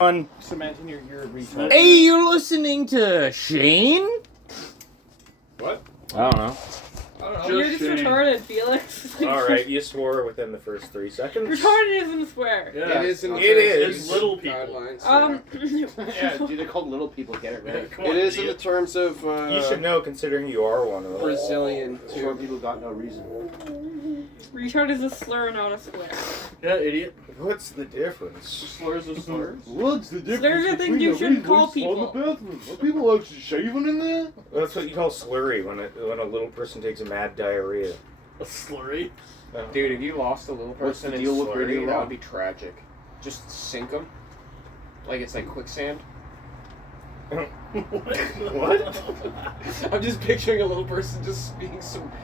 On cementing your retard. Hey, you're listening to Shane? What? I don't know. You're just retarded, Felix. Alright, you swore within the first 3 seconds. Retarded isn't a swear. Yeah, It is. In It is. It's little people. Yeah, dude, they're called little people. Get it right. Come on, It is in the idiot. terms of You should know, considering you are one of them. Brazilian. Short people got no reason. Retard is a slur, not a swear. Yeah, idiot. What's the difference? Slurs are slurs. What's the difference? Slurs are things you shouldn't call people. On the bathroom? Are people actually shaving in there? That's what you call slurry when a little person takes a mad diarrhea. A slurry. Dude, if you lost a little What's person the in deal with slurry, Radio that Rock? would be tragic. Just sink them. Like it's like quicksand. What? I'm just picturing a little person just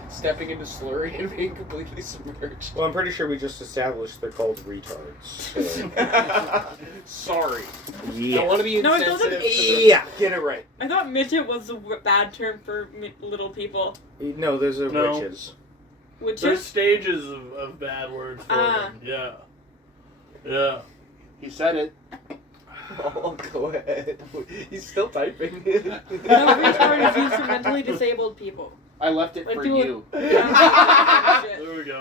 stepping into slurry and being completely submerged. Well, I'm pretty sure we just established they're called retards. So. Sorry. Yeah. I want to be No, it insensitive. doesn't- to the- Yeah, get it right. I thought midget was a bad term for little people. No, those are No. witches. Which There's is stages of bad words for them. Yeah. Yeah. He said it. Oh, go ahead. He's still typing. no, retard is used for mentally disabled people. I left it Like for people- you. Yeah. There we go.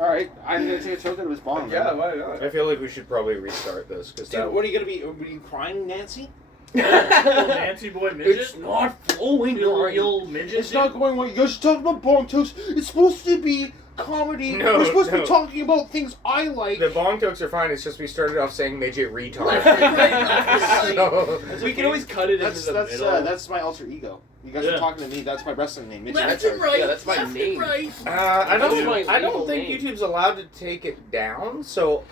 Alright, I'm gonna take a choke out of his bottom. Yeah, why not? I feel like we should probably restart this because Dude, what are you gonna be? Are you crying, Nancy? Nancy boy midget. It's not flowing right. You old midget. It's not going right. You guys are talking about bong tokes. It's supposed to be comedy. No, We're supposed to no. be talking about things I like. the bong tokes are fine. It's just we started off saying midget retard. Right. So- We can always cut it That's into the middle. that's my alter ego. You guys Yeah. are talking to me. That's my wrestling name. Mitch Left Richard. and right. Yeah, that's my left name. And right. I That's don't. my I don't legal think name. YouTube's allowed to take it down, so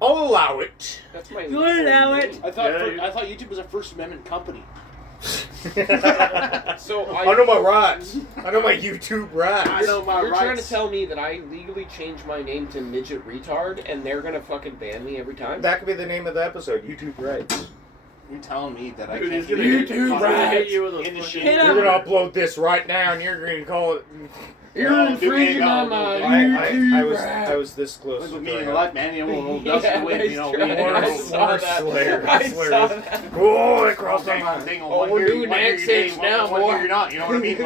I'll allow it. That's my You legal allow name. it. I thought Yeah, I thought YouTube was a First Amendment company. So I know my rights. I know my YouTube rights. I know my You're trying to rights. tell me that I legally changed my name to midget retard, and they're gonna fucking ban me every time? That could be the name of the episode. YouTube rights. You're telling me that I Dude, can't he's gonna get YouTube hit you with a in the fucking- shit. Hit You're him. gonna upload this right now, and you're gonna call it. You're Oh, infringing dude, on no, my no, YouTube I was this close. Look to at me in throwing life, up. man. You know, dust in the wind. You know, nice try. More- I saw more that. Slayer. I Slayer. saw that. Oh, it crossed my mind. Oh, we're doing accents now, boy. You're not. You know what I mean?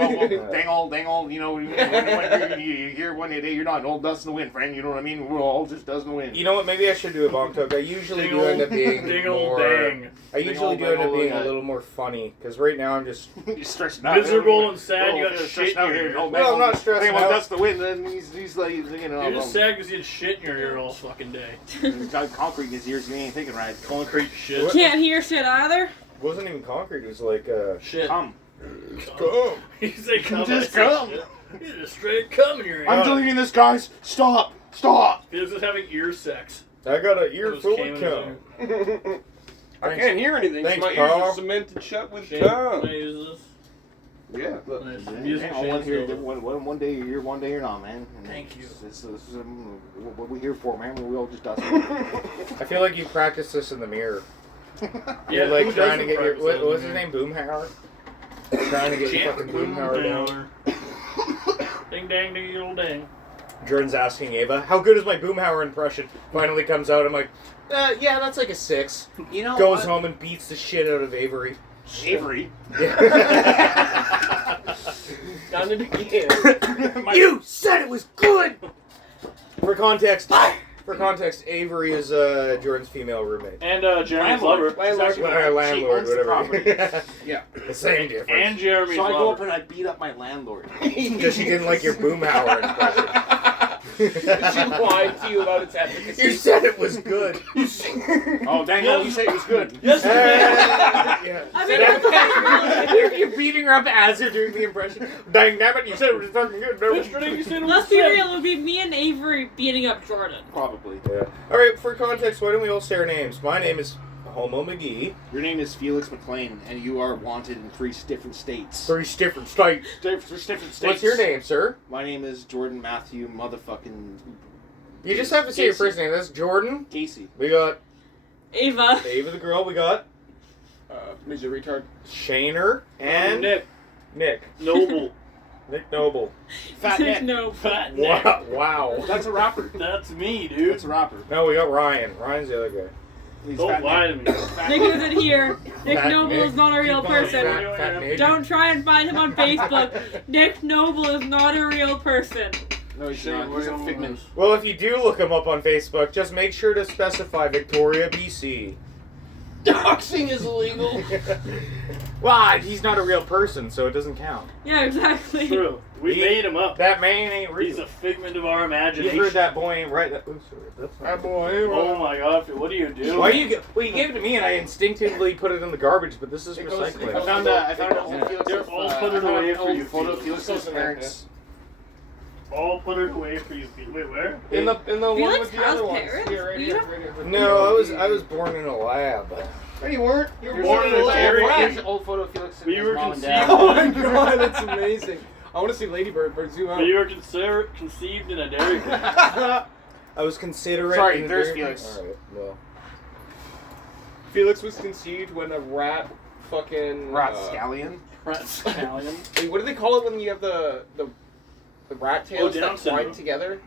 Dang old. You know, when you hear one day you're not. Old dust in the wind, friend. You know what I mean? We're all just dust in the wind. You know what? Maybe I should do a bong toke. I usually Ding do end up old- being ding more. old dang. I Ding usually old, do dang end up old, being yeah. a little more funny because right now I'm just. You're stressing out. Miserable and sad, you Oh, got yeah, shit stressed in out your here. ear. Oh, Well, I'm not stressing Dang old out. dust in the wind, and he's like, you know, You're just sad because you had shit in your ear all fucking day. he's got concrete in his ears. You ain't thinking right. Concrete shit. Can't hear shit either. It wasn't even concrete. It was like Shit. Come. You say come. Just I say come. shit. You just straight cum in your ear. I'm deleting this, guys. Stop. Felix is having ear sex. I got an ear Those full came of in cum. I can't hear anything. Thanks, my ears Carl. are cemented shut with Shane, can gum. I use this? Yeah, look. Nice. Man, Music one, Shane's here, over. one day you're here, one day you're not, man. And Thank you. This is what we're here for, man. We all just dust. I feel like you practiced this in the mirror. Yeah, You're like who trying to doesn't get your. practice What that was in his here? name? Boomhauer? Trying to get your fucking Boomhauer down. Ding dang ding old dang. Jordan's asking Ava, how good is my Boomhauer impression? Finally comes out, I'm like, yeah, that's like a 6. You know, Goes home and beats the shit out of Avery. Avery. Done it again. You said it was good! For context, Avery is Jordan's female roommate. And Jeremy's Landlord. lover. Landlord, owns the whatever. Yeah. The same difference. And Jeremy's So I go up lover. and I beat up my landlord. Because she didn't like your Boomhauer impression. She lied to you about its efficacy. You said it was good. Oh, dang it, you say it was good. Yes, Yeah. I mean, that's the possibility. You're beating her up as you're doing the impression. Dang damn it, you said it was fucking good. yesterday you said it was Let's be seven. real. It would be me and Avery beating up Jordan. Probably. Yeah. Alright, for context, why don't we all say our names? My name is Homo McGee. Your name is Felix McLean, and you are wanted in 3 different states. 3 different states. 3 different states. What's your name, sir? My name is Jordan Matthew motherfucking You just have to say your first name. That's Jordan. Casey. We got Ava. Ava the girl. We got Midget retard. Shaner and Nick. Noble. Nick Noble. Fat Nick. No. Fat Nick. Wow. That's a rapper. That's me, dude. That's a rapper. No, we got Ryan. Ryan's the other guy. He's Don't fat lie man. to me. Nick isn't here. Nick Fat Noble Nick. is not a real Keep on person. fat Nick. Don't try and find him on Facebook. Nick Noble is not a real person. No, he's Say not. He's a William figment. was- Well, if you do look him up on Facebook, just make sure to specify Victoria, BC. Doxing is illegal. Well, he's not a real person, so it doesn't count. Yeah, exactly. True. We He- made him up. That man ain't real. He's a figment of our You imagination. heard that boy ain't right. Ooh, sorry. That's not Oh my god, what do you do? Why you? Well, you gave it to me, and I instinctively put it in the garbage. But this is It goes- recycling. it I goes- found an old Yeah. Felix. They're of, all I put it found away an for old you, photo of Felix. Felix's parents. All put it away for you. Wait, where? In the one Felix with the has other ones. parents? Here, right You here, have- right here. No, I was born in a lab. No, you weren't. You were born in a dairy Here's queen. an old photo of Felix and We his were mom and conceived- dad. Oh my god, that's amazing. I want to see Ladybird, but zoom out. But you were conceived in a dairy queen. I was considerate. Sorry, in the there's dairy- Felix. All right, well. Felix was conceived when a rat fucking... Scallion. Rat scallion. Wait, what do they call it when you have the rat tails Down that syndrome. bind together?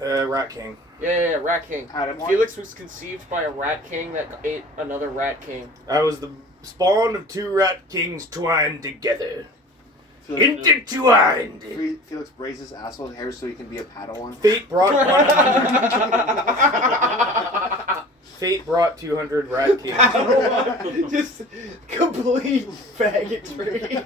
Rat King. Yeah, Rat King. Adam one. Felix was conceived by a rat king that ate another rat king. I was the spawn of two rat kings twined together. Intertwined. Felix braids his asshole hair so he can be a Padawan. Fate brought 100. Fate brought 200 rat kings. Just complete faggotry.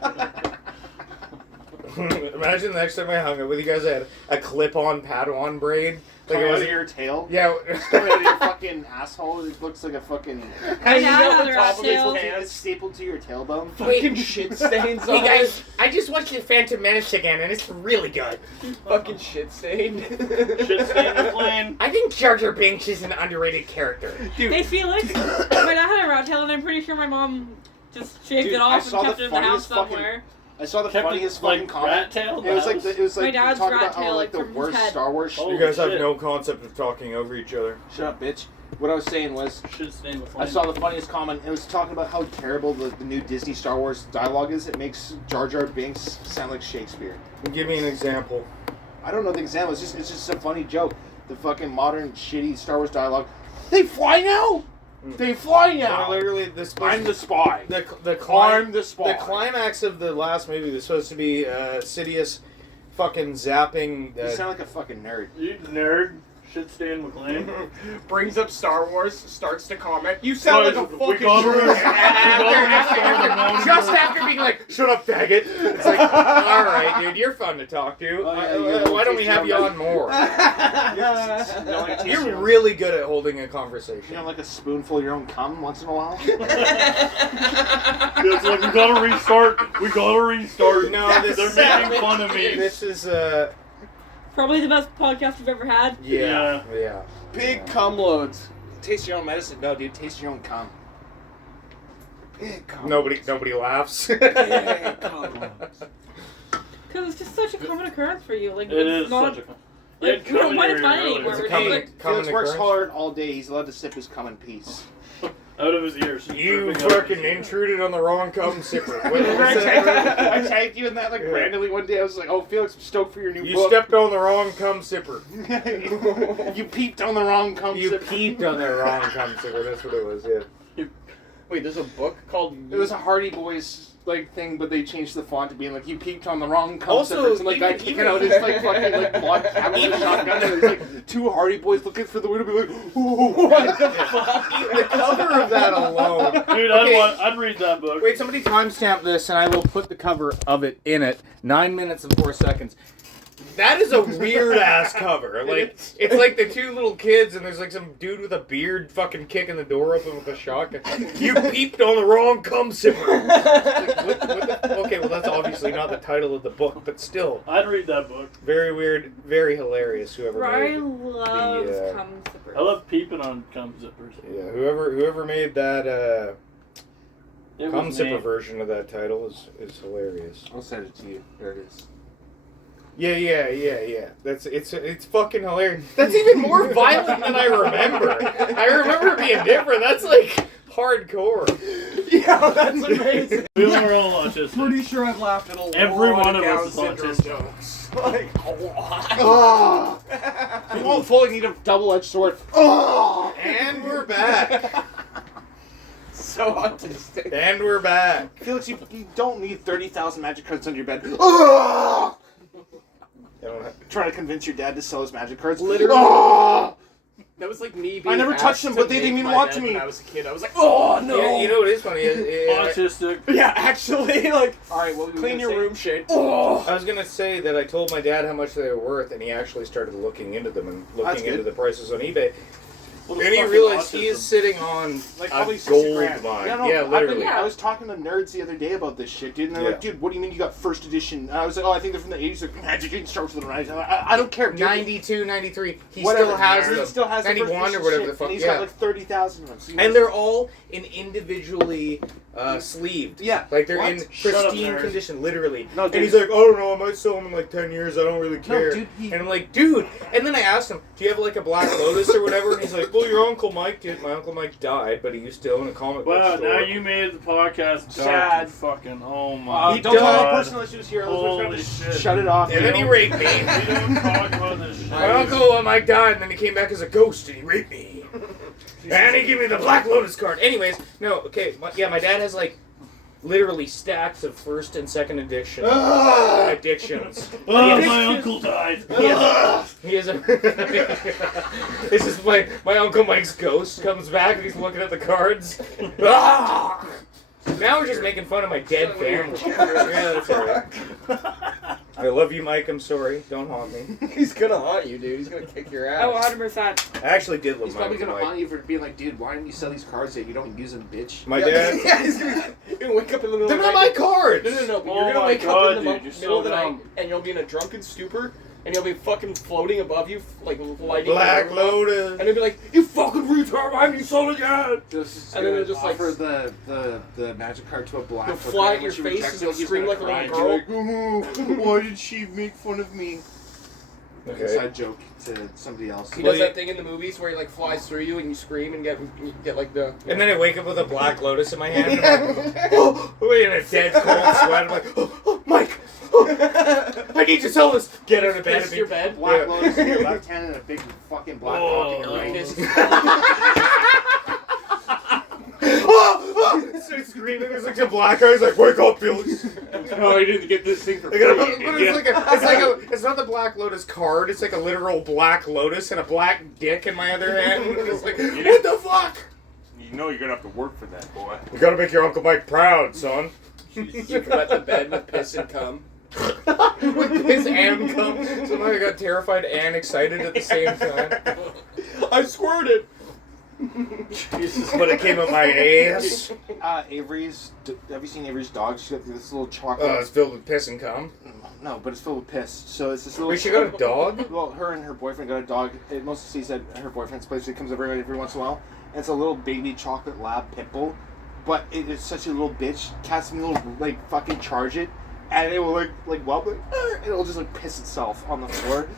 Imagine the next time I hung out with you guys, I had a clip-on Padawan braid. Like Coming it out was of your tail. Yeah. Coming out of your fucking asshole. It looks like a fucking. Hanging Yeah, out the another top of his rat tail. It's pants. stapled to your tailbone. Fucking shit stains on Hey guys, I just watched the Phantom Menace again, and it's really good. Fucking shit stained. Shit stain the plane. I think Jar Jar Binks is an underrated character. Hey, Felix. My dad had a rat tail, and I'm pretty sure my mom just shaved Dude, it I off saw and kept the it in the house funniest fucking- somewhere. I saw the Kept funniest it, fucking like, comment. rat tail. It was like My dad's talking rat about how tail, like the like, from his worst head. Star Wars. Oh, You guys have shit. no concept of talking over each other. Shut up, bitch. What I was saying was, Shit stain the I plane. saw the funniest comment. It was talking about how terrible the new Disney Star Wars dialogue is. It makes Jar Jar Binks sound like Shakespeare. Give me an example. I don't know the example. It's just a funny joke. The fucking modern shitty Star Wars dialogue. They fly now. They fly now. Literally, this I'm the spy. the I'm the spy. The climax of the last movie was supposed to be Sidious fucking zapping. You sound like a fucking nerd. You nerd. Shit stain McLean. Brings up Star Wars, starts to comment. You sound like a We fucking got her- shit. Just after being like, shut up, faggot. It's like, all right, dude, you're fun to talk to. Oh, yeah, Why don't we have you on more? You're really good at holding a You conversation. know, like a spoonful of your own cum once in a while. It's like, we gotta restart. We gotta restart. No, this They're making fun of me. This is Probably the best podcast we've ever had. yeah. Big cum loads. Taste your own medicine. No, dude. Taste your own cum. Big cum Nobody laughs. Big cum loads. Because it's just such a common occurrence for you. Like, It it's is not, such a. like, we don't find it funny earlier. anymore. It's a We're common- just like, common Felix works occurrence. hard all day. He's allowed to sip his cum in peace. Out of his ears. You Dripping out of fucking his ears. intruded on the wrong cum sipper. What was I that? tagged you in that like Yeah. randomly one day. I was like, "Oh, Felix, I'm stoked for your new You book." stepped on the wrong cum sipper. You peeped on the wrong cum. You sip. peeped on the wrong cum sipper. That's what it was. Yeah. Wait, there's a book called... It was a Hardy Boys like thing, but they changed the font to being like, "You peeped on the wrong cum." Also, sippers," and like guy even- kicking out his like fucking like blood cabin with a shotgun, and there's like two Hardy Boys looking for the window, be like, "Ooh, what the fuck?" The cover of that alone. Dude, Okay. I'd read that book. Wait, somebody timestamp this, and I will put the cover of it in it. 9 minutes and 4 seconds. That is a weird ass cover. Like, it's like the two little kids, and there's like some dude with a beard fucking kicking the door open with a shotgun. You peeped on the wrong cum sipper. What the, okay, well that's obviously not the title of the book, but still, I'd read that book. very weird, very hilarious. Whoever Rye made, loves the, cum sippers. I love peeping on cum zippers. yeah, whoever made that It cum was sipper me. version of that title is hilarious. I'll send it to you. There it is. Yeah. It's fucking hilarious. That's even more violent than I remember. I remember it being different. That's like hardcore. Yeah, that's amazing. We were all autistic. Pretty sure I've laughed at a lot Every one of Down us is syndrome autistic. jokes. Like, a lot. Oh, you won't fully need a double-edged sword. Oh, And we're back. So autistic. And we're back. Felix, you don't need 30,000 magic cards under your bed. Ah! Trying to convince your dad to sell his magic cards. Literally. Ah! That was like me being I never asked touched them, to but they make didn't even my want bed to me. When I was a kid, I was like, oh no. You know what is funny? Autistic. Yeah, actually, like, Alright, what were you clean gonna your say? room shade. Oh! I was gonna say that I told my dad how much they were worth, and he actually started looking into them and That's looking good. into the prices on eBay. Little And he fucking realized he autism. is sitting on Like a probably 60 gold grand. mine. Yeah, no, Yeah, I've literally. been- I was talking to nerds the other day about this shit, dude, and they're Yeah. like, dude, what do you mean you got first edition? And I was like, oh, I think they're from the 80s. Like, Magic didn't start with the 90s. I don't care, dude. 92, 93. He Whatever. still has He them. still has the 91 first or whatever edition the fuck. and he's Yeah. got like 30,000 of them. So And they're all in individually sleeved. Yeah. Like they're What? in Shut up, pristine nerd. condition, literally. No, And dude. he's like, I don't know, I might sell them in like 10 years, I don't really care. dude, he- And I'm like, dude. And then I asked him, do you have like a Black Lotus or whatever? And he's like, well, your Uncle Mike did. My Uncle Mike died, but he used to own a comic book Wow, store. now you made the podcast dark. Sad. You fucking, oh my He don't tell died. the personal issues here. Holy Elizabeth's shit. gonna shut it off. And then he you know? raped me. We don't talk about this shit. My Uncle Mike died, and then he came back as a ghost, and he raped me. And he gave me the Black Lotus card. Anyways, no, okay, my dad has like literally stacks of first and second addictions. Oh, my uncle died. He is a. This is my Uncle Mike's ghost comes back and he's looking at the cards. Ah! Now we're just making fun of my dead family. Yeah, that's alright. I love you, Mike. I'm sorry. Don't haunt me. He's gonna haunt you, dude. He's gonna kick your ass. Oh, 100%. I actually did love He's my probably Uncle gonna Mike. haunt you for being like, dude, why didn't you sell these cards that you don't use them, bitch? My Yeah, dad. yeah, he's gonna wake up in the middle They're of the not my night. cards. No, but Oh you're gonna my wake God, up in the dude, you're middle of so the night, dumb. and you'll be in a drunken stupor, and you'll be fucking floating above you, like lighting. Black your room up, Lotus. And they'll be like, "You fucking retard! Why haven't you sold it yet?" Just And then they'll just, like, offer the magic card to a black. You'll hooker, fly and at your when she face rejects and it, you'll he's scream gonna like a cry little and be like, why did she make fun of me? Okay. Inside joke to somebody else. He Well, does you- that thing in the movies where he like flies through you and you scream and you get like the. And then I wake up with a Black Lotus in my hand. And I'm like, oh, wait, in a dead cold sweat. I'm like, oh, Mike, I need to sell this. Get out of bed. Piss your bed. Black Yeah. Lotus in your left hand and a big fucking black cock in your Oh. right. Starts screaming. There's like some black guy. He's like, wake up, Felix. Oh, I didn't get this thing for But it's not the Black Lotus card. It's like a literal Black Lotus and a black dick in my other hand. And it's like, what the fuck? You know you're gonna have to work for that, boy. You gotta make your Uncle Mike proud, son. You wet the bed with piss and cum. With piss and cum. Somehow I got terrified and excited at the same time. I squirted. Jesus. But it came up my ass. Avery's. Have you seen Avery's dog? She's got this little chocolate. It's filled with piss and cum. No, but it's filled with piss. So it's this little. Wait, she got a dog? Well, her and her boyfriend got a dog. It mostly sees at her boyfriend's place. It comes over every once in a while. And it's a little baby chocolate lab pit bull. But it is such a little bitch. Casimir will like fucking charge it, and it will like wobble. It'll just like piss itself on the floor.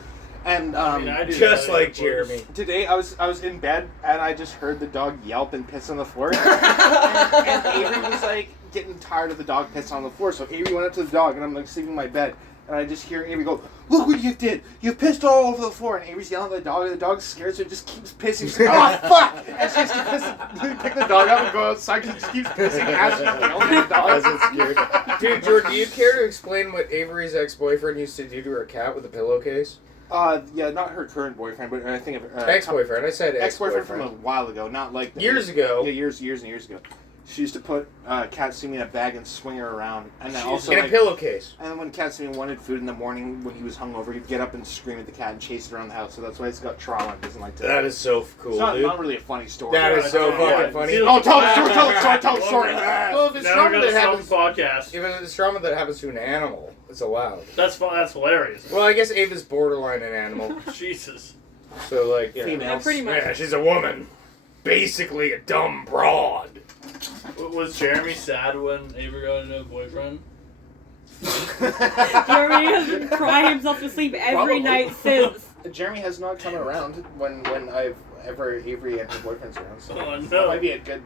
And I mean, I do Just that, like of course. Jeremy. today I was in bed and I just heard the dog yelp and piss on the floor. and Avery was like getting tired of the dog pissing on the floor. So Avery went up to the dog and I'm like sleeping in my bed. And I just hear Avery go, "Look what you did! You pissed all over the floor!" And Avery's yelling at the dog, and the dog's scared, so it just keeps pissing. She's like, "Oh fuck!" And she has to pick the dog up and go outside. She just keeps pissing as she's yelling at the dog. As it's scared. Dude, Jordan, do you care to explain what Avery's ex-boyfriend used to do to her cat with a pillowcase? Yeah, not her current boyfriend, but I think of Ex-boyfriend. I said ex-boyfriend ex-boyfriend. from a while ago, not like Years ago. Yeah, years and years ago. She used to put Katsumi in a bag and swing her around, and then also In a like, pillowcase. and then when Katsumi wanted food in the morning when he was hungover, he'd get up and scream at the cat and chase it around the house. So that's why it's got trauma. It doesn't like to. That is so cool, it's not, dude. not really a funny story. That is so Yeah. fucking funny. Yeah. Oh, tell the story! Tell the story! Well, if it's Now we're trauma gonna that stop happens, the podcast. if it's trauma that happens to an animal, it's allowed. That's hilarious. Well, I guess Ava's borderline an animal, Jesus. so like, yeah. Female. Yeah, pretty much. Yeah, she's a woman. Basically a dumb broad. Was Jeremy sad when Avery got a new boyfriend? Jeremy has been crying himself to sleep every Probably. night since. Jeremy has not come around when I've ever Avery and her boyfriend's around. So Oh, no. that might be a good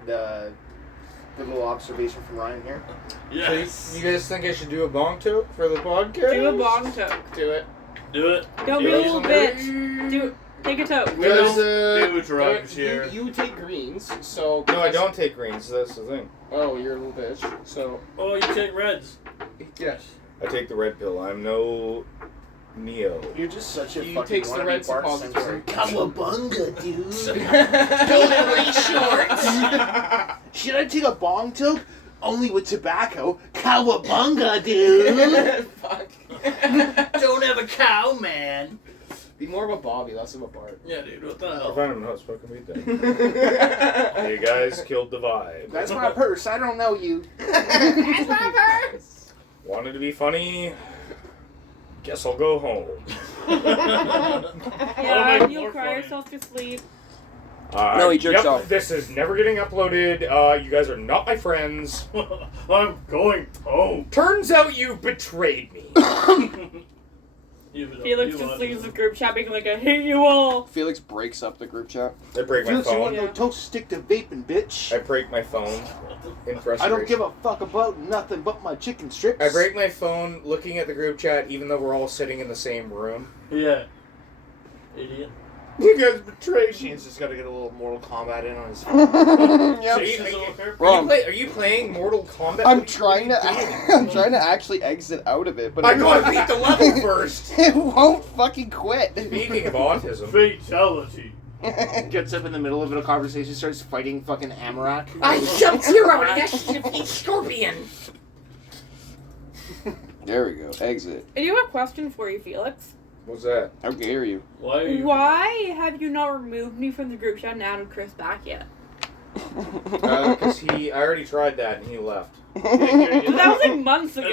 little observation from Ryan here. Yes. You guys think I should do a bong toke for the podcast? Do a bong toke. Do it. Do it. Don't be a Do it. little bitch. Do Take a toke. Do drugs here. You take greens, so... No, I don't take greens. That's the thing. Oh, you're a little bitch. So... Oh, you take reds. Yes. I take the red pill. I'm no Neo. You're just such a He fucking takes the wannabe red Bart suppository. Simpson. Cowabunga, dude. Don't have any shorts. Should I take a bong toke? Only with tobacco. Cowabunga, dude. Fuck. Don't have a cow, man. Be more of a Bobby, less of a Bart. Yeah, dude, what the I'll hell? find him and smoking weed then. You guys killed the vibe. That's my purse. I don't know you. That's my purse. Wanted to be funny. Guess I'll go home. Yeah, make you'll more cry funny. yourself to sleep. No, he jerks off. This is never getting uploaded. You guys are not my friends. I'm going home. Turns out you betrayed me. Felix just leaves the group chat being like, I hate you all. Felix breaks up the group chat. I break my Felix, you want phone. no toast stick to vaping, bitch? I break my phone in frustration. I don't give a fuck about nothing but my chicken strips. I break my phone looking at the group chat even though we're all sitting in the same room. Yeah. Idiot. You guys betrayed me. Shane's just got to get a little Mortal Kombat in on his phone. So are you playing Mortal Kombat? I'm What are you trying to doing? I'm trying to actually exit out of it, but I gotta beat the level first. it won't fucking quit. Speaking of autism, Fatality. Gets up in the middle of a conversation, starts fighting fucking Amarak. Sub-Zero and a Scorpion. There we go. Exit. I do have a question for you, Felix. What's that? How dare you? Why are you... Why have you not removed me from the group chat and added Chris back yet? Because I already tried that and he left. But that was like months ago.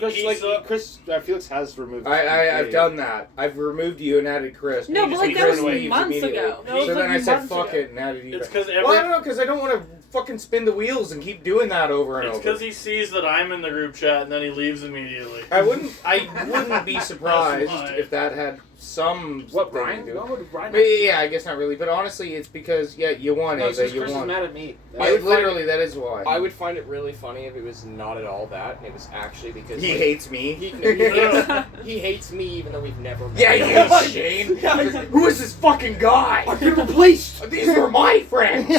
That's 'cause Felix has removed. I've done that. I've removed you and added Chris. No, He but just like that leaves was and leaves months immediately. ago. That was So then like I said, months fuck ago. it, and added you It's back. because Well, I don't know, because I don't want to fucking spin the wheels and keep doing that over and It's over. because he sees that I'm in the group chat and then he leaves immediately. I wouldn't be surprised That's why. if that had some What, thing Brian? to do. No, Brian. But yeah, I guess not really. But honestly, it's because you won No, it, it's but just you Chris is won. mad at me. Literally, that is why. I would find it really funny if it was not at all that, and it was actually because He like, hates me. he hates me even though we've never met. Yeah, he hates Shane. Who is this fucking guy? I've been replaced. These were my friends.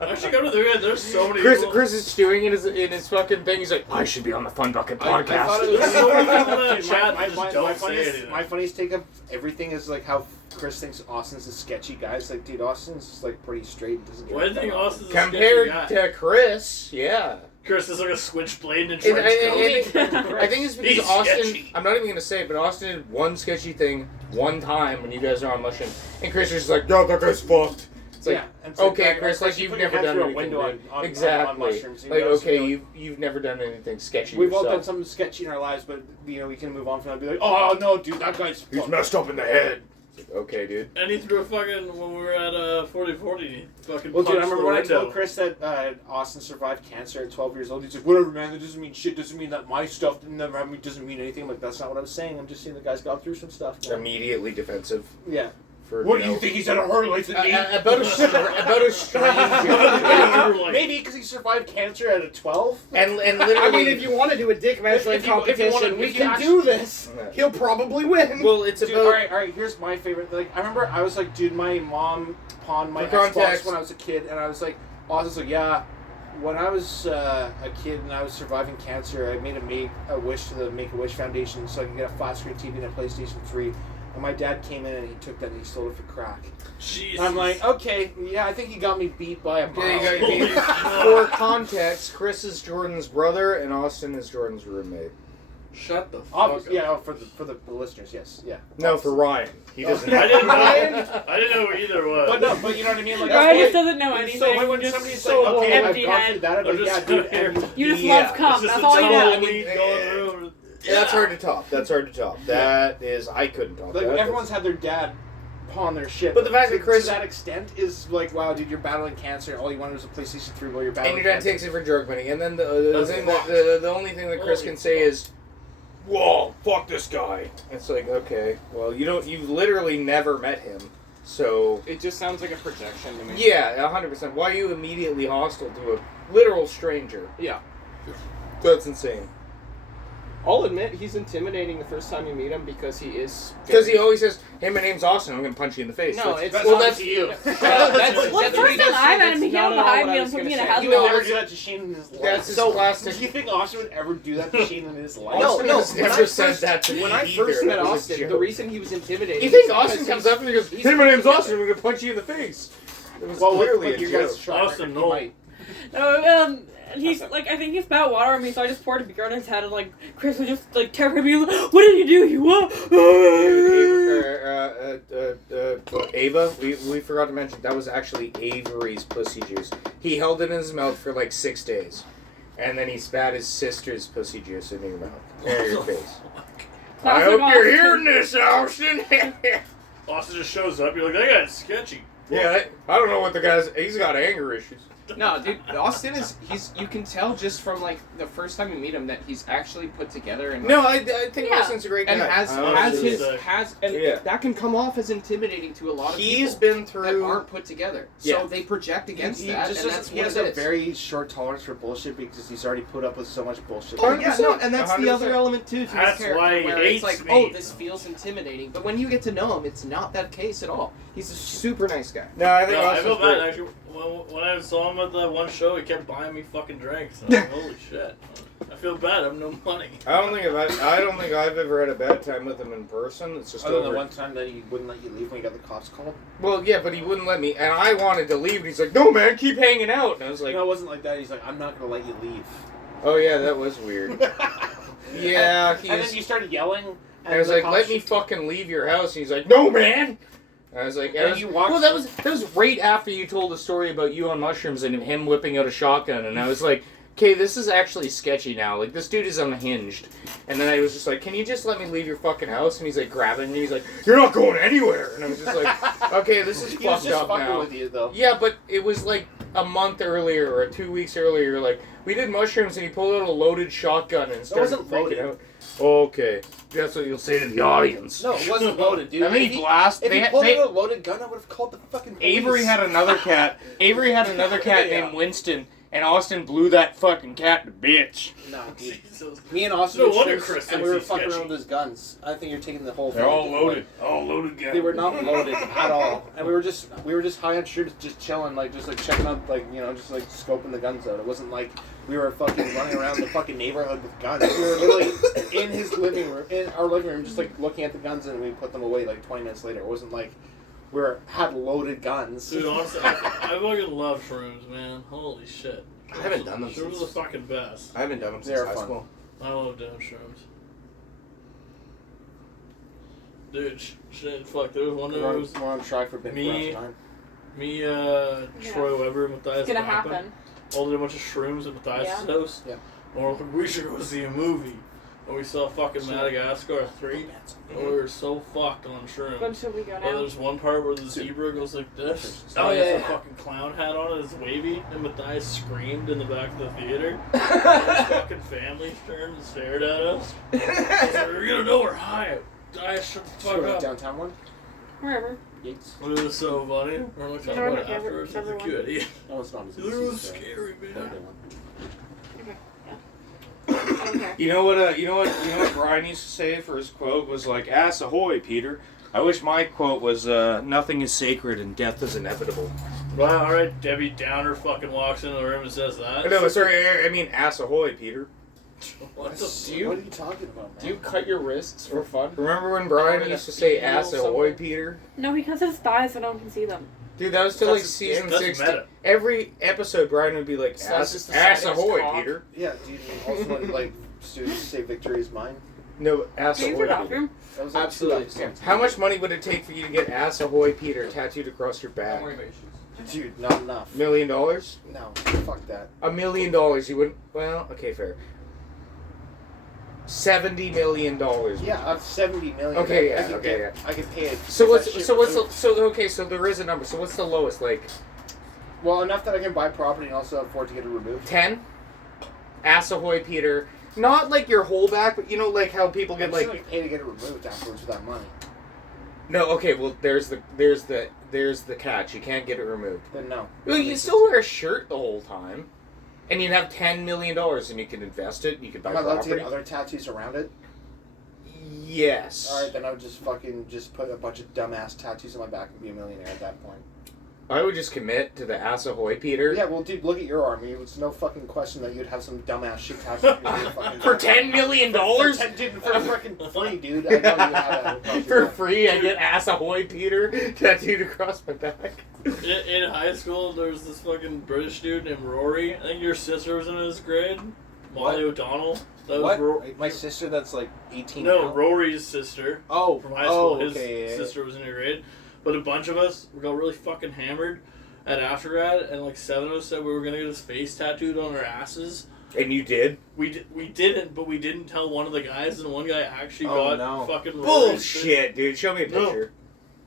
Actually, go to the end. There's so many Chris, people. Chris is stewing in his fucking thing. He's like, I should be on the Fun Bucket podcast. I thought it There's so many people in Dude, the chat that just don't say funniest, anything. my funniest take of everything is like how Chris thinks Austin's a sketchy guy. It's like, dude, Austin's like pretty straight. Doesn't Why do you think Austin's a Compared sketchy guy? to Chris, yeah. Chris is like a switchblade and And trench I coat. think it's because He's Austin. sketchy. I'm not even gonna say it, but Austin did one sketchy thing one time when you guys are on Mushroom, and Chris is just like, "Yo, that guy's fucked." It's like, okay, Chris, like you've never done anything. Exactly. Like, okay, you've never done anything sketchy. We've all done yourself. something sketchy in our lives, but you know we can move on from that. And be like, oh no, dude, that guy's He's fucked. messed up in the head. Okay, dude. And he threw a fucking, when we were at 4040, he fucking Well, dude, I punched remember the when I window. told Chris that Austin survived cancer at 12 years old. He's like, whatever, man, that doesn't mean shit. Doesn't mean that my stuff doesn't mean anything. I'm like, that's not what I was saying. I'm just saying the guy's got through some stuff. Man. Immediately defensive. Yeah. For, What do you think he's had a harder life than me? About a stranger. Maybe because he survived cancer at a 12. And literally. I mean, if you want to do a dick wrestling if you wanna- competition, we if you can actually- do this. Yeah. He'll probably win. well, it's Dude, about. all right. Here's my favorite. Like, I remember I was like, dude, my mom pawned my For Xbox context. when I was a kid, and I was like, Austin's like, yeah. When I was a kid and I was surviving cancer, I made a wish to the Make-A-Wish Foundation so I could get a flat screen TV and a PlayStation 3. And my dad came in and he took that and he sold it for crack. Jesus. I'm like, okay, yeah, I think he got me beat by a mile. Yeah, you got Holy For context, Chris is Jordan's brother and Austin is Jordan's roommate. Shut the fuck up. Yeah, for the listeners, yes, yeah. No, for Ryan. He doesn't. I didn't know. I didn't know who either was. But no, but you know what I mean. Like, Ryan that's just doesn't know anything. So when just somebody's so like, okay, I've empty gone head. through that, I'm I'm like, yeah, just dude, here. and You just Yeah. love cum. It's just That's a all you know. tumbleweed going through. That's hard to top. That's hard to top. That is, I couldn't top like that. everyone's had their dad pawn their shit. But the fact that Chris- to that extent is like, wow, dude, you're battling cancer. All you wanted was a PlayStation 3 while you're battling And your dad cancer. takes it for drug money. And then the That's thing fucked. the only thing that Chris Holy can say fuck. is, "Whoa, fuck this guy." It's like, okay, well, you've literally never met him, so It just sounds like a projection to me. yeah, 100%. Why are you immediately hostile to a literal stranger? Yeah. That's insane. I'll admit he's intimidating the first time you meet him because he is. Because he always says, "Hey, my name's Austin. I'm gonna punch you in the face." No, that's, it's well, that's you. Well, the first time I met him, he came behind me and put me in a house. He would never do that to Shane in his life. That's his so, classic. do you think Austin would ever do that to Shane in his life? No, no. Austin has never said that to me When I either. first met That was a Austin, joke. the reason he was intimidating. You think is Austin because comes up and he goes, he's "Hey, my name's together. Austin. I'm gonna punch you in the face." It was Well, clearly what a you joke. guys try Austin, He no. might. No, he's like, I think he spat water on me, so I just poured a beer on his head, and like, Chris was just like terrified me. What did you do? You what? Ava, we forgot to mention that was actually Avery's pussy juice. He held it in his mouth for like 6 days, and then he spat his sister's pussy juice in your mouth or your face. I hope you're hearing this, Austin. Austin just shows up. You're like, that guy's sketchy. Yeah, I don't know what the guy's. He's got anger issues. No, dude, Austin is, you can tell just from, like, the first time you meet him that he's actually put together and... No, I think Yeah. Austin's a great guy. And Yeah. that can come off as intimidating to a lot of He's people been that through. aren't put together. Yeah. So they project against that, and that's he what has it a is. very short tolerance for bullshit because he's already put up with so much bullshit. Oh, yeah, no, and that's the 100%. other element, too, to That's his character, why he where hates it's like, me. oh, this feels intimidating. But when you get to know him, it's not that case at all. He's a super nice guy. No, I think No, I Austin's feel bad great. actually. When I saw him at that one show, he kept buying me fucking drinks. I'm like, holy shit! I feel bad. I have no money. I don't think I've ever had a bad time with him in person. It's just Other than over. the one time that he wouldn't let you leave when you got the cops called. Well, yeah, but he wouldn't let me, and I wanted to leave, and he's like, "No, man, keep hanging out." And I was like, No, it wasn't like that. He's like, I'm not gonna let you leave. "Oh yeah, that was weird." Yeah, and then you started yelling. And I was like, "Let me fucking leave your house." And he's like, "No, man." And I was like, And you walked. "Well, that was right after you told the story about you on mushrooms and him whipping out a shotgun." And I was like, "Okay, this is actually sketchy now. Like, this dude is unhinged." And then I was just like, "Can you just let me leave your fucking house?" And he's like grabbing me. He's like, "You're not going anywhere." And I was just like, "Okay, this is He was fucked just up fucking now." with you though. Yeah, but it was like a month earlier or 2 weeks earlier. Like, we did mushrooms and he pulled out a loaded shotgun and started wasn't freaking loaded. out. Okay, that's what you'll say to the audience. No, it wasn't loaded, dude. And then If he blasted. If he pulled out a loaded gun, I would have called the fucking police. Avery had another cat. Avery had another cat Yeah. named Winston, and Austin blew that fucking cat to bitch. No, dude. Jesus. Me and Austin No did wonder trips, Chris and we were thinks he's fucking sketchy. around with his guns. I think you're taking the whole They're thing. all loaded. All loaded guns. They were not loaded at all, and we were just high on shoots, just chilling, like checking out, just scoping the guns out. It wasn't like we were fucking running around the fucking neighborhood with guns. We were literally in our living room, just like looking at the guns, and we put them away like 20 minutes later. It wasn't like we had loaded guns. Dude, honestly, I fucking love shrooms, man. Holy shit. I haven't done them Shrooms are since- the fucking best. I haven't done them They since are high fun. school. I love doing shrooms. Dude, shit, fuck, there was one that was We're on track for Me- time. me, Troy Weber, and Matthias It's gonna Mappin happen. all did a bunch of shrooms at Matthias' Yeah. house. Yeah. And we're like, we should go see a movie. And we saw fucking Madagascar 3. And we were so fucked on When shrooms. should we go Well, now? there's one part where the zebra goes like this. Oh, And he has yeah. a fucking clown hat on it. It's wavy. And Matthias screamed in the back of the theater. And his fucking family turned and stared at us. I was like, you're gonna know we're high. Matthias, shut the fuck So, up. downtown one? Wherever. Yates? It was so funny. We're like, You talking know about it what? afterwards. It's a Everyone. good idea. No, it's not as It easy was as the scary, man. Thursday one. I don't care. You know what Brian used to say for his quote was like, "Ass ahoy, Peter." I wish my quote was, "Nothing is sacred and death is inevitable." Well, alright, Debbie Downer fucking walks into the room and says that. No, sorry, I mean ass ahoy, Peter. What the Do you- What are you talking about, man? Do you cut your wrists for fun? Remember when Brian used to say ass ahoy, Peter? No, because his thighs, so no one can see them. Dude, that was till like That's- season that's 6. meta. Every episode, Brian would be like, So that's ass, just the ass side of his ahoy, cock. Peter. Yeah, dude. Also, like students say victory is mine. No, ass Can you use ahoy, your Peter. bathroom? That was like Absolutely. 2 episodes. How much money would it take for you to get ass ahoy, Peter tattooed across your Don't back? worry about your shoes. Dude, not enough. $1 million? No, fuck that. $1 million, you wouldn't. Well, okay, fair. $70 million. Yeah, I'm 70 million. Okay, I yeah, could okay, get- I could pay it. So so there is a number. So what's the lowest? Like Well, enough that I can buy property and also afford to get it removed. 10? Ass ahoy, Peter. Not like your whole back, but you know, like how people get I'm like. still gonna pay to get it removed afterwards for that money. No, okay. Well, there's the catch. You can't get it removed. Then no. Well, you can still wear a shirt the whole time. And you'd have $10 million, and you could invest it, you could buy Am I allowed to property. get other tattoos around it? Yes. Alright, then I would just put a bunch of dumbass tattoos on my back and be a millionaire at that point. I would just commit to the ass ahoy, Peter. Yeah, well, dude, look at your arm. It's no fucking question that you'd have some dumbass shit tattoo on your fucking For back. $10 million? Dude, for freaking free, dude. I know you have that. For free, I get ass ahoy, Peter, tattooed across my back. In high school, there was this fucking British dude named Rory. I think your sister was in his grade. Molly O'Donnell. That What? was My sister that's like 18 No, now? Rory's sister. Oh, From high school. His okay, yeah. sister was in your grade. But a bunch of us got really fucking hammered at aftergrad, and like 7 of us said we were gonna get his face tattooed on our asses. And you did? We didn't, but we didn't tell one of the guys, and one guy actually Oh, got no. fucking Rory's Bullshit, dude. Show me a No. picture.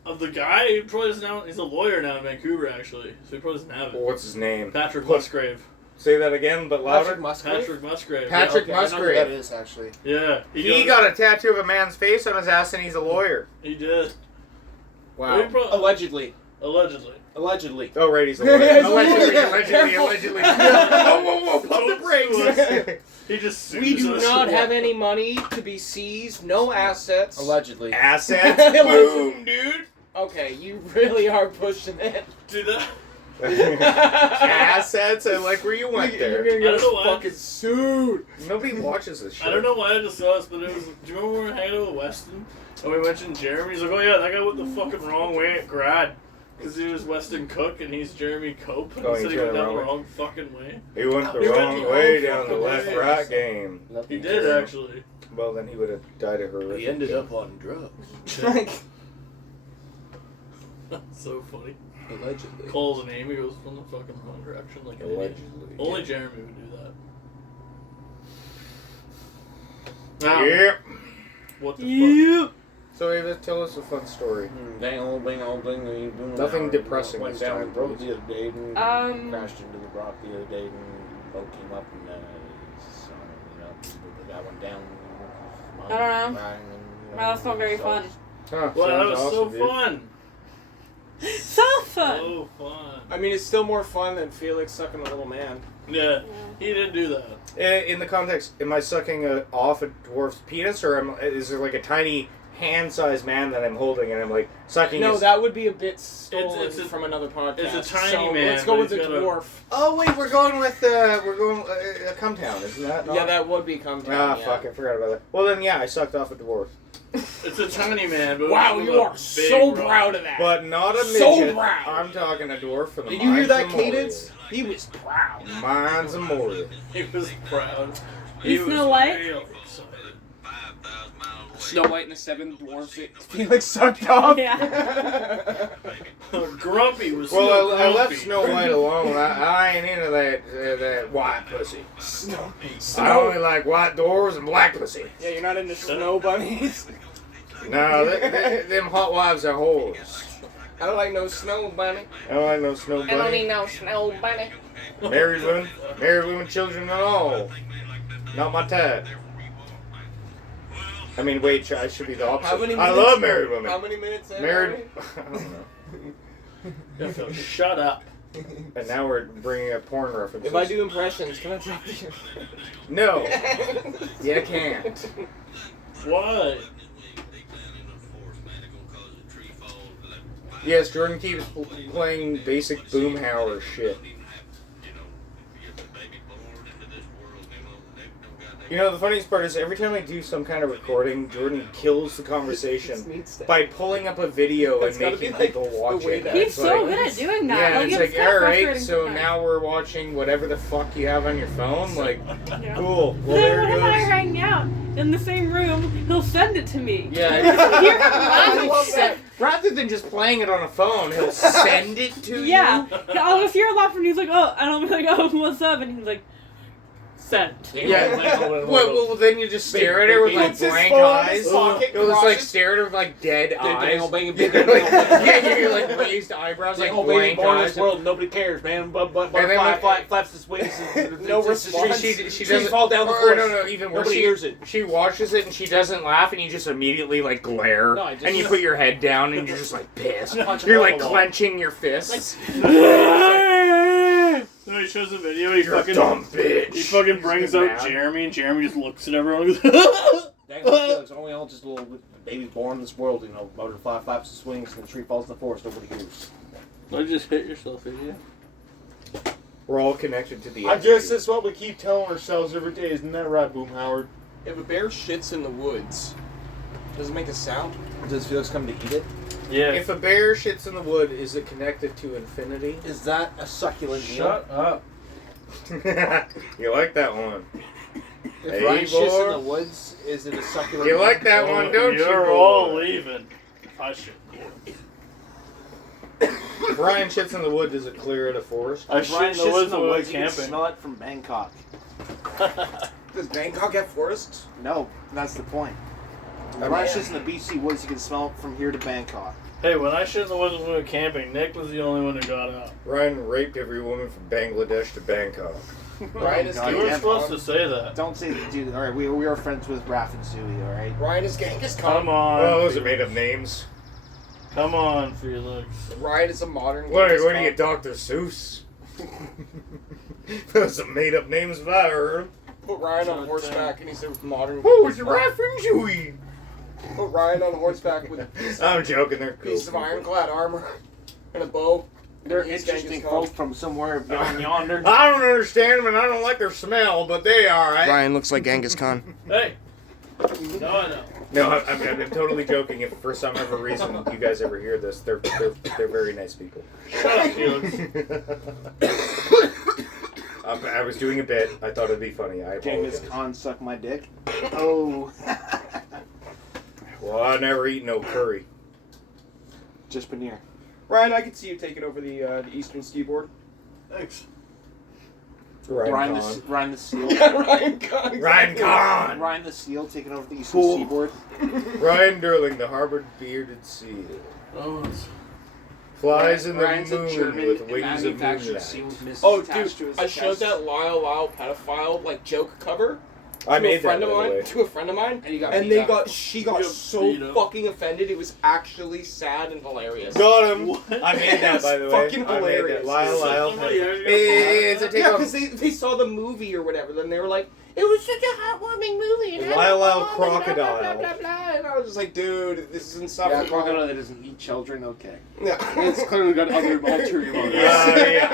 of the guy. He probably doesn't know. He's a lawyer now in Vancouver, actually, so he probably doesn't have it. What's his name? Patrick What? Musgrave. Say that again, but louder. Patrick Musgrave? Patrick Musgrave. Patrick Okay, I know who Musgrave. that is, actually. Yeah. He got a tattoo of a man's face on his ass, and he's a lawyer. He did. Wow. Allegedly. Allegedly. Allegedly. Oh, right, he's a lawyer. He's a Allegedly, lawyer. allegedly, Careful. allegedly. Whoa, pump the Don't brakes. He just sues We do us. not have any money to be seized, no assets. Allegedly. Assets? Boom, dude. Okay, you really are pushing it. Do that. Assets? I like where you went You're there. gonna I get don't us know why. fucking sued. Nobody watches this shit. I don't know why I just saw this, but it was. Do you remember when we were hanging out with Weston? And we mentioned Jeremy? He's like, oh yeah, that guy went the fucking wrong way at grad. Because he was Weston Cook and he's Jeremy Cope. And Oh, he said he's he went going down the the wrong wrong fucking way. He went the He went wrong the way wrong down the fucking left-right way. game. He did, actually. Well, then he would have died a horrific He ended death. up on drugs. That's so funny. Allegedly. Calls a name, he goes from the fucking wrong direction. Like an idiot. Allegedly. Only Jeremy would do that. Now, Yep. what the fuck? Yeah. So, Ava, tell us a fun story. Nothing depressing Went this down time, the road please. the other day and crashed into the rock the other day and boat came up and so, that went down. I don't know. Wow, that's not very fun. Huh, Well, that sounds was so awesome, dude. fun. So fun. So fun. I mean, it's still more fun than Felix sucking a little man. Yeah, he didn't do that. In the context, am I sucking off a dwarf's penis, or is there like a tiny hand-sized man that I'm holding and I'm like sucking No, his... that would be a bit stolen It's a- from another podcast. it's a tiny so man, Let's go but with the he's got a- dwarf. Oh, wait, we're going with, Come Town, isn't that? Yeah, that would be come down. Ah, yeah. fuck, I forgot about that. Well, then, yeah, I sucked off a dwarf. It's a tiny man, but Wow, with you a are big so rock. proud of that. But not a midget. So proud. I'm talking a dwarf from the Did you hear that Mines of Moria. cadence? He was proud. Mines of Moria. He was proud. You He was Snow White? real excited. Snow White and the Seven Dwarfs. Felix sucked off. Yeah. Grumpy was Well, so I left grumpy. Snow White alone. I ain't into that white pussy. Snow. I only like white dwarves and black pussy. Yeah, you're not into snow bunnies. No, them hot wives are whores. I don't like no snow bunny. I don't like no snow I don't bunny. need no snow bunny. Married women, children, and all. Not my type. I mean, wait, I should be the opposite. How many I minutes? love married women. How many minutes in? Married. I don't know. Shut up. And now we're bringing up porn references. If I do impressions, can I drop you? No. Yeah, I can't. Why? Yes, Jordan keeps playing basic Boomhauer shit. You know, the funniest part is every time I do some kind of recording, Jordan kills the conversation by pulling up a video and It's gotta making be like people the watch way it. that- He's It's so like- good at doing that. Yeah, it's like, kinda alright, frustrating so sometimes. now we're watching whatever the fuck you have on your phone. Like, Yeah. cool. Well, Then there when him and I goes. hang out in the same room, he'll send it to me. Yeah. Hear him laughing. Rather than just playing it on a phone, he'll send it to Yeah. I'll just hear him laughing and he's like, oh, and I'll be like, oh, what's up? And he's like, sent. you. Yeah. Well, then you just stare at her with like Puts his blank phone in eyes. his pocket, You'll just like crosses- stare at her with like dead eyes. bang, Yeah, you're like raised eyebrows, like blank eyes. nobody cares, man. But And then when- flaps his wings. No response. She Trees doesn't fall down the or forest. no, even worse. Nobody hears it. She watches it and she doesn't laugh, and you just immediately like glare, No, I just- and you put your head down, and you're just like pissed. Punch You're him like all along. clenching your fists. No, he shows a video. He You're a fucking dumb bitch. He fucking brings out mad. Jeremy, and Jeremy just looks at everyone. And goes, It's only all just a little baby born in this world, you know, butterfly flaps and swings, and the tree falls in the forest, nobody hears. Don't just hit yourself, idiot. We're all connected to the I entity. guess that's what we keep telling ourselves every day, isn't that right, Boom Howard? If a bear shits in the woods, does it make a sound? Does Felix come to eat it? Yeah. If a bear shits in the wood, is it connected to infinity? Is that a succulent meal? Shut up. You like that one. If Hey, Ryan shits in boy. the woods, is it a succulent You meal? like that one, don't you? You're boy? all leaving. I should. If Ryan shits in the wood, does it clear it a forest? I If shit Ryan in the shits woods in the when we woods, went you can camping. smell it from Bangkok. Does Bangkok have forests? No, that's the point. If Oh, Ryan man. shits in the BC woods, you can smell it from here to Bangkok. Hey, when I shit in the woods when we went camping, Nick was the only one who got out. Ryan raped every woman from Bangladesh to Bangkok. Ryan is God, You Genghis were yeah. supposed Khan. to say that. Don't say that, dude. All right, we are friends with Raph and Suey, all right? Ryan is Genghis Khan. Come on. Oh, those are made up names. Come on, Felix. Ryan is a modern What Genghis are you, Khan. Dr. Seuss? Those are made up names if I heard 'em. Put Ryan on horseback and he's a modern Oh, it's Genghis Khan. Raph and Chewie. Put Ryan on horseback with a piece I'm joking, they're cool. of ironclad armor and a bow. They're He's interesting Genghis Khan. folk from somewhere beyond yonder. I don't understand them and I don't like their smell, but they are, right? Ryan looks like Genghis Khan. Hey. No, I know. No, I'm totally joking. If for some other reason you guys ever hear this, they're very nice people. Shut up, Felix. I was doing a bit. I thought it'd be funny. I Genghis apologize. Khan suck my dick. Oh. Well, I never eat no curry. Just paneer. Ryan, I could see you taking over the eastern seaboard. Thanks. Ryan Khan. the Seal. Ryan Khan. Ryan Khan. Ryan the Seal taking over the eastern Cool. seaboard. Ryan Durling, the harbored bearded seal, Oh, it's- flies in the Ryan's a moon German with wings of manufactured seal moonlight. with missiles Oh, attached to dude, his I showed chest. that Lyle pedophile like joke cover I to made a friend that, of by the mine. way. To a friend of mine, And you got and beat they up. she got You got so beat up. fucking offended. It was actually sad and hilarious. Got him. What? I made that, by the way. Fucking I made that. hilarious. Lyle. Somebody else got It's a Yeah, takeoff. because they saw the movie or whatever. Then they were like, "It was such a heartwarming movie." And Lyle blah, blah, Crocodile. Blah, blah, blah, blah. And I was just like, "Dude, this is Yeah, insufferable." crocodile that doesn't eat children, okay. Yeah. It's clearly got other ulterior motives. Yeah.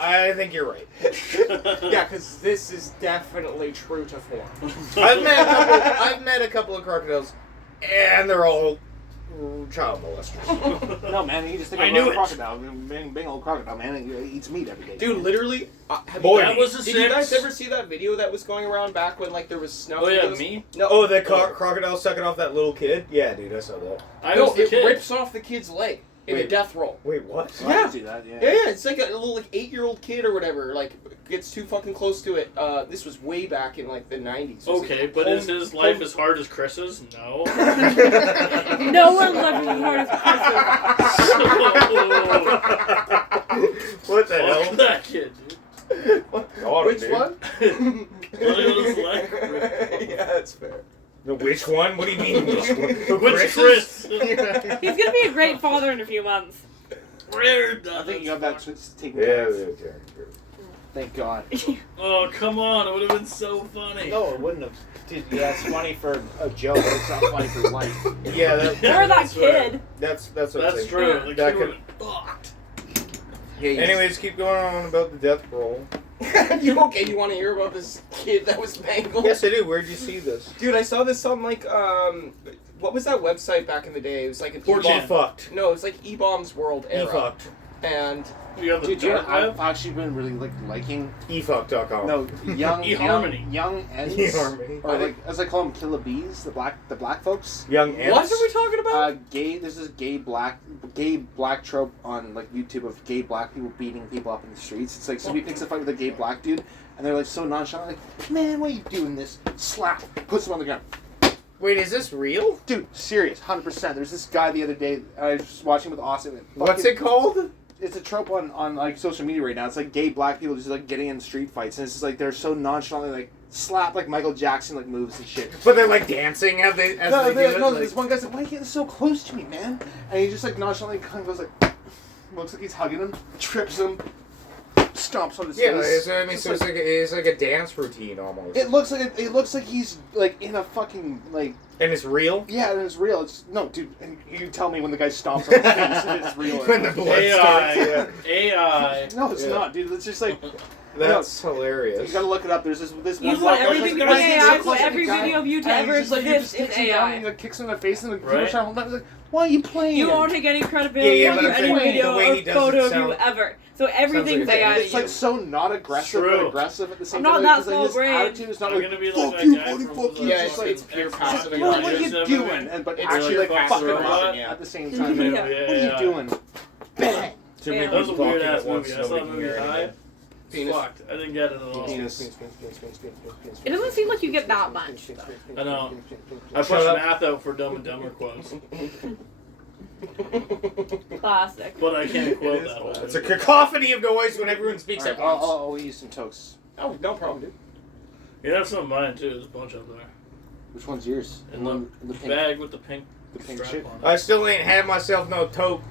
I think you're right. Yeah, because this is definitely true to form. I've met a couple of crocodiles, and they're all child molesters. No, man, you just think I of knew a it. crocodile. Big old crocodile, man. He eats meat every day. Dude, literally, Boy, That was a did you guys six. ever see that video that was going around back when like there was snuff? Oh, yeah, videos? me? No. Oh, that crocodile sucking off that little kid? Yeah, dude, I saw that. I no, was the it kid. rips off the kid's leg in a Wait. death roll. Wait, what? So I Yeah. can see that, yeah. Yeah, yeah, it's like a little like 8-year-old kid or whatever. Like gets too fucking close to it. This was way back in like the 90s. Okay, but is his life as hard as Chris's? No. No one's life is as hard as What the Fuck hell? that kid, dude. Got him, Which dude. one? Look at his leg. Yeah, that's fair. The which one? What do you mean which one? Which Chris's? Chris? He's gonna be a great father in a few months. Weird. I think you have that taken Yeah, care of. okay. Thank God. Oh, come on. It would have been so funny. No, it wouldn't have. Dude, yeah, it's funny for a joke, but it's not funny for life. Yeah, that, Or that that's right. kid. that's what I'm That's saying. true. Like, That he could- would have fucked. Yeah, Anyways, keep going on about the death roll. you okay? You want to hear about this kid that was mangled? Yes, I do. Where'd you see this? Dude, I saw this on like what was that website back in the day? It was like an He E-bomb. fucked. No, it was like E-bomb's World He era. fucked. And You have the Dude, dark web? I've actually been really liking efuck.com. no young eHarmony. young Ents, eHarmony. or like as I call them, killer bees, the black folks. Young ants. what are we talking about? Gay. There's this gay black trope on like YouTube of gay black people beating people up in the streets. It's like somebody picks a fight with a gay black dude, and they're like so nonchalant, like, man, why are you doing this? Slap, puts him on the ground. Wait, is this real? Dude, serious, 100%. There's this guy the other day. I was just watching with Austin. and What's fucking- it called? It's a trope on like social media right now. It's like gay black people just like getting in street fights, and it's just like they're so nonchalantly like slap like Michael Jackson like moves and shit. But they're like dancing as they do it. No, like- this one guy's like, why are you getting so close to me, man? And he just like nonchalantly kind of goes like looks like he's hugging him, trips him, stomps on his Yeah, face. so, I mean, so it's like a dance routine almost. It looks like he's like in a fucking like. And it's real? Yeah, and it's real. It's no, dude. And you tell me when the guy stomps on his face if it's real. Or When the not. blood starts. Yeah. AI. No, it's not, dude. It's just like That's you hilarious. gotta look it up. There's this You one. want block- everything to like, be he AI, looks so like a every guy, video of you to and ever he's just like, he just exist takes is him down and AI. he like, kicks him in the face and the Right. video shot. Like, why are you playing? You won't take any credibility Yeah, of but you I'm any saying video the way he or does photo it of you sounds- ever. So everything's like a- AI to It's like you. so not aggressive, True. but aggressive at the same I'm time. not that It's small his brain. attitude is not I'm like, gonna be like fuck that you, guy buddy, from fuck the you. Yeah, It's it's, just like, it's pure passive well, what are aggressive. you It's doing? everything. And, but It's actually, like like, fucking fucking robot. him yeah. at the same time. Yeah. What are you doing? Bang. Too many Yeah. That was a people weird talking ass at once, movie. I saw nobody that can movie hear High. anything. Penis. Fucked. I didn't get it at all. Penis. It doesn't seem like you get that much. I know. I Shut pushed up. math out for Dumb and Dumber quotes, Classic. but I can't quote that whole It's a movie. cacophony of noise when everyone speaks Alright, at once. I'll use some toast. Oh, no problem, dude. You have some of mine too. There's a bunch up there. Which one's yours? In the the pink. bag with the pink pink strap shit? on it. I still ain't had myself no tote.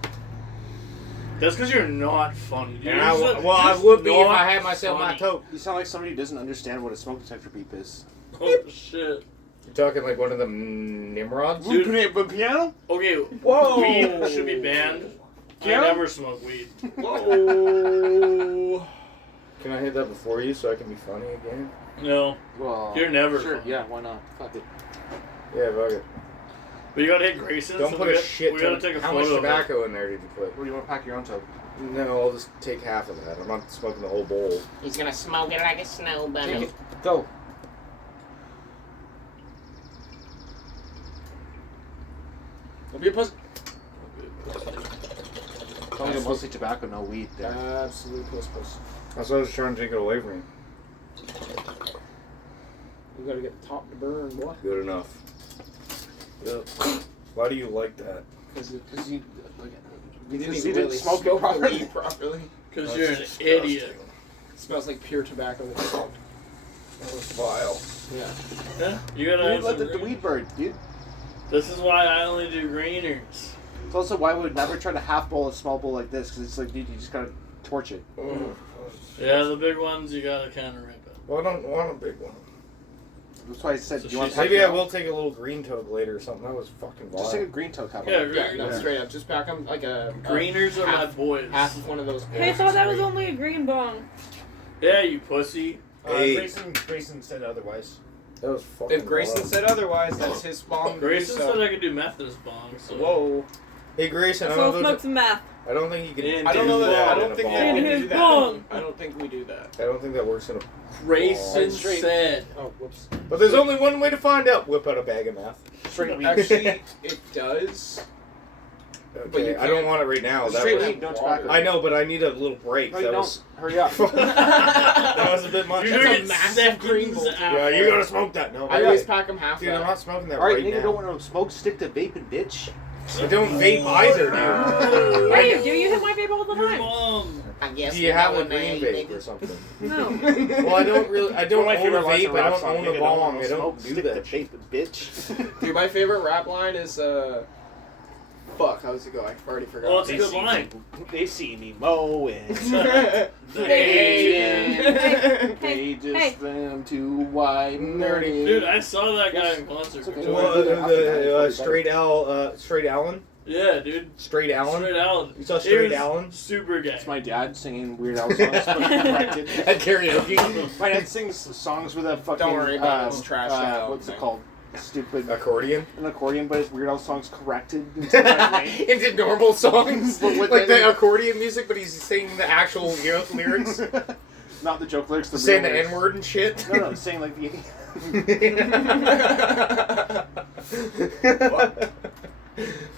That's because you're not funny, dude. And You're just- well, I just would be if not I had myself my funny. tote. You sound like somebody who doesn't understand what a smoke detector beep is. Oh shit. You're talking like one of them Nimrods? Dude. But piano? Okay, Whoa. weed should be banned. Yeah? I never smoke weed. Whoa. Can I hit that before you so I can be funny again? No, Well, you're never sure. funny. Yeah, why not? Fuck it. Yeah, fuck it. But you gotta hit Grayson. Don't so put we a got- shit We gotta ton. take a How much photo of it. tobacco in there did you put? What do you want to pack your own tote? No, I'll just take half of that. I'm not smoking the whole bowl. He's gonna smoke it like a snow bunny. Take it. Go. Don't be a pussy. It's only mostly tobacco, no weed there. Absolute puss. That's why I was trying to take it away from you. You gotta get the top to burn, boy. Good enough. Yep. Why do you like that? Because you You didn't Because even you didn't really smoke smoke it properly. the weed properly. Because That's you're an disgusting. idiot. It smells like pure tobacco. That was vile. Yeah. Yeah, you gotta you have let some the green. weed bird, dude. This is why I only do greeners. It's also why we would never try to half bowl a small bowl like this, because it's like, dude, you just gotta torch it. Yeah, the big ones you gotta kind of rip it. Well, I don't want a big one. That's why I said, So do you want she's- to pack Maybe I your own? will take a little green toke later or something. That was fucking vile. Just take a green toe cup. Yeah, Yeah, no, Yeah. straight up. Just pack them like a Greeners are my half- boys. half of one of those. Hey, I thought that was only a green bong. Yeah, you pussy. Hey. Grayson said otherwise. That was fucking If Grayson vile. said otherwise, that's his bomb. Grayson so. said I could do Methodist bongs. So. Whoa. Hey Grayson, I So don't, smoke some meth. I don't think you can. In I don't his know that. I bong. don't think that In we his do that. bong. I don't think we do that. I don't think that works in a. Grayson Straight. said. Oh, whoops. But there's only one way to find out. Whip out a bag of meth. Straight weed. Actually, it does. But you Okay, I don't can't- want it right now. That Straight was, weed, no tobacco. I know, but I need a little break. No, you that don't. was. Hurry up. That was a bit much. You're That's a doing massive green bowl. Yeah, you gotta smoke that. No, I always pack them half. dude, I'm that. not smoking that All right, right nigga, now. don't want to smoke, stick to vaping, bitch. I don't vape either, dude. Yeah, you do. You hit my vape all the Your time. mom. I guess Do you have a when green they- vape or something? No. Well, I don't really. I don't One of my own a favorite lines vape. of I rap don't song, own nigga, a bong. wanna I don't smoke, do stick that to shit. vaping, bitch. Dude, my favorite rap line is fuck, how's it go? I already forgot. Well, it's a They good see line. They see me mowing. Hey, They just them to widen their Dude, I saw that guy in concert. It's okay. before. Well, Straight Allen, Yeah, dude. Straight Allen. Straight Allen. You saw He Straight was Allen? Super gay. It's my dad singing Weird Al songs, but corrected. At karaoke. My dad sings songs with a fucking. Don't worry about it, it's trash now. What's it called? Stupid. Accordion. An accordion, but his Weird Al songs corrected into the right way. Into normal songs, But with like the- the accordion music, but he's singing the actual lyrics, Not the joke lyrics. The saying real the lyrics. N-word and shit. No, saying like the.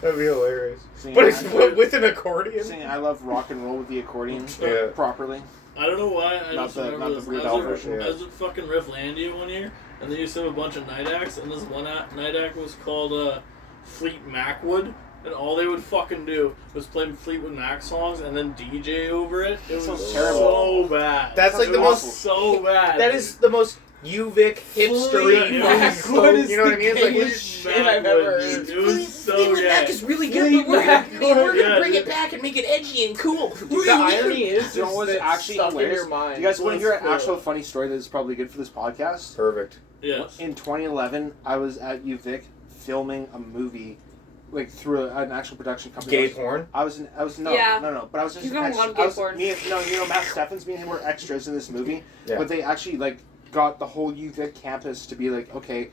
That'd be hilarious. Singing, But it's I, with an accordion. singing I love rock and roll with the accordion Yeah. properly. I don't know why. I Not just the- remember not the this. Weird I Al was at- version. I was at fucking Rifflandia one year, and they used to have a bunch of night acts, and this one night act was called Fleet Macwood, and all they would fucking do was play Fleetwood Mac songs and then DJ over it. It was sounds so terrible. bad. That's like It the was most. so bad. That is the most UVic hipstery Yeah, fucking it's clothes. is You know what I the mean? It's like gayest shit I've ever heard. It was so Fleetwood Mac good. is really good, but we're gonna bring Yeah. it back and make it edgy and cool. The irony is, you you know what's it's actually stuck in hilarious? your mind. Do you guys want to hear an Let's actual funny story that is probably good for this podcast? Perfect. Yes. In 2011, I was at UVic filming a movie, like through an actual production company. Gay porn. I was no, Yeah. no, but I was just You're an gonna extra. love gay I was, porn. me and, no, you know Matt Steffens, me and him were extras in this movie. Yeah. But they actually like got the whole UVic campus to be like, okay,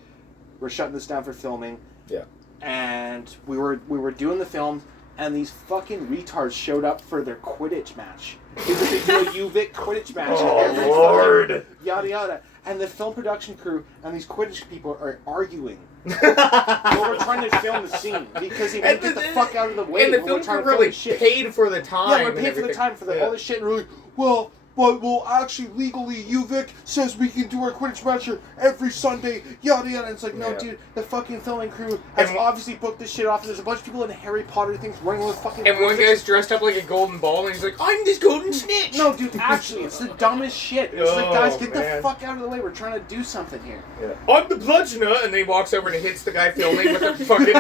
we're shutting this down for filming. Yeah. And we were doing the film, and these fucking retards showed up for their Quidditch match. They do a UVic Quidditch match. Oh, every fucking Lord. Yada yada. And the film production crew and these Quidditch people are arguing. While we're trying to film the scene because they won't get the fuck out of the way. And the while film we're trying crew to film really shit. paid for the time. Yeah, we're and paid for the everything. time for Yeah. all this shit, and we're like, well, but well, actually, legally, UVic says we can do our Quidditch match every Sunday, yada yada. And it's like, no, Yeah. dude, the fucking filming crew has And- obviously booked this shit off. And there's a bunch of people in Harry Potter things running with fucking. And one broomsticks. guy's dressed up like a golden ball, and he's like, "I'm this golden snitch." No, dude, actually, it's the dumbest shit. It's like, Oh, guys, get man. the fuck out of the way. We're trying to do something here. I'm the bludgeoner, and then he walks over and hits the guy filming with a fucking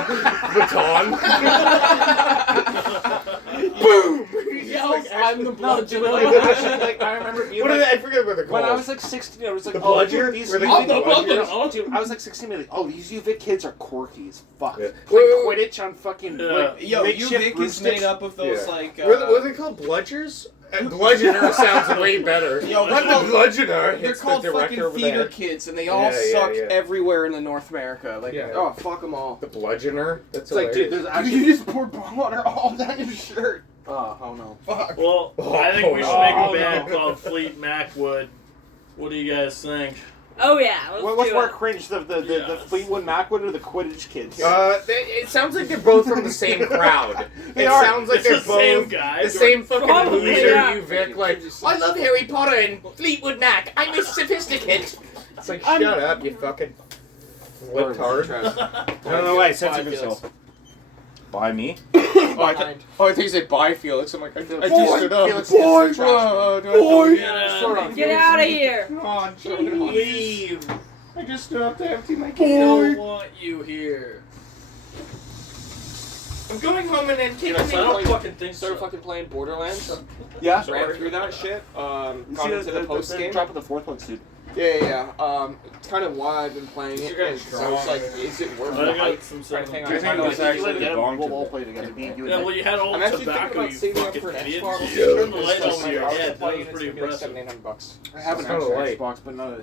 baton. Boom! He's just like, I'm the bludgeoner. Like, actually, like, I remember being What like, did I forget what they're called? when I was like 16, I was like, The oh, bludger? dude, these Were they UVic called the bludgers? Oh, dude, I was like 16, being like, oh, these UVic kids are quirky as fuck. Yeah. Play Wait, Quidditch on fucking Yeah. like, Yo, makeshift UVic is broomsticks. made up of those Yeah. like. Were they called bludgers? Bludgeoner sounds way better. Yo, I'm the bludgeoner. They're Hits called the director fucking over the theater head. kids, and they all Yeah, yeah, suck yeah. everywhere in the North America. Like, Yeah. oh, fuck them all. The bludgeoner. That's It's like, dude, hilarious. there's actually You just poured water all down your shirt. oh no. Fuck. Well, I think we should make Oh, a band no. called Fleet Macwood. What do you guys think? Oh yeah, let's What's do more it. cringe, the Yes. Fleetwood Macwood or the Quidditch kids? It sounds like they're both from the same crowd. They it are. sounds like It's they're the same both guy. the same fucking Probably, loser yeah. UVic. Like, I love Harry Potter and Fleetwood Mac. I'm a sophisticate. It's like, shut up, you fucking libtard. I don't know why I censored myself. By me? Oh, I think you said bye, Felix. I'm like, I just stood up. Felix, Boy, gets the trash. Yeah. Get out of here! Come on, leave. I just stood up to empty my I can. don't want you here. I'm going home and then Dude, taking I I don't me. fucking think started so. fucking playing Borderlands. Yeah. Ran through that shit. You Got see into the post the game. drop of the fourth one, dude. Yeah. It's kind of why I've been playing it. You're getting So it's like, is it worth I the got hype? some Kind of stuff. thing. Do you I think kinda it was like- actually Get it, belonged we'll to all me? play together. Me and you. Yeah, well, you had all I'm the actually thinking tobacco, about you saving up fucking for an idiot. Xbox. Yeah. Turn the light Just on like, your I'll head. just play That was it, pretty it's gonna be like impressive. $700-800. I have an It's kinda extra light. Xbox, but not an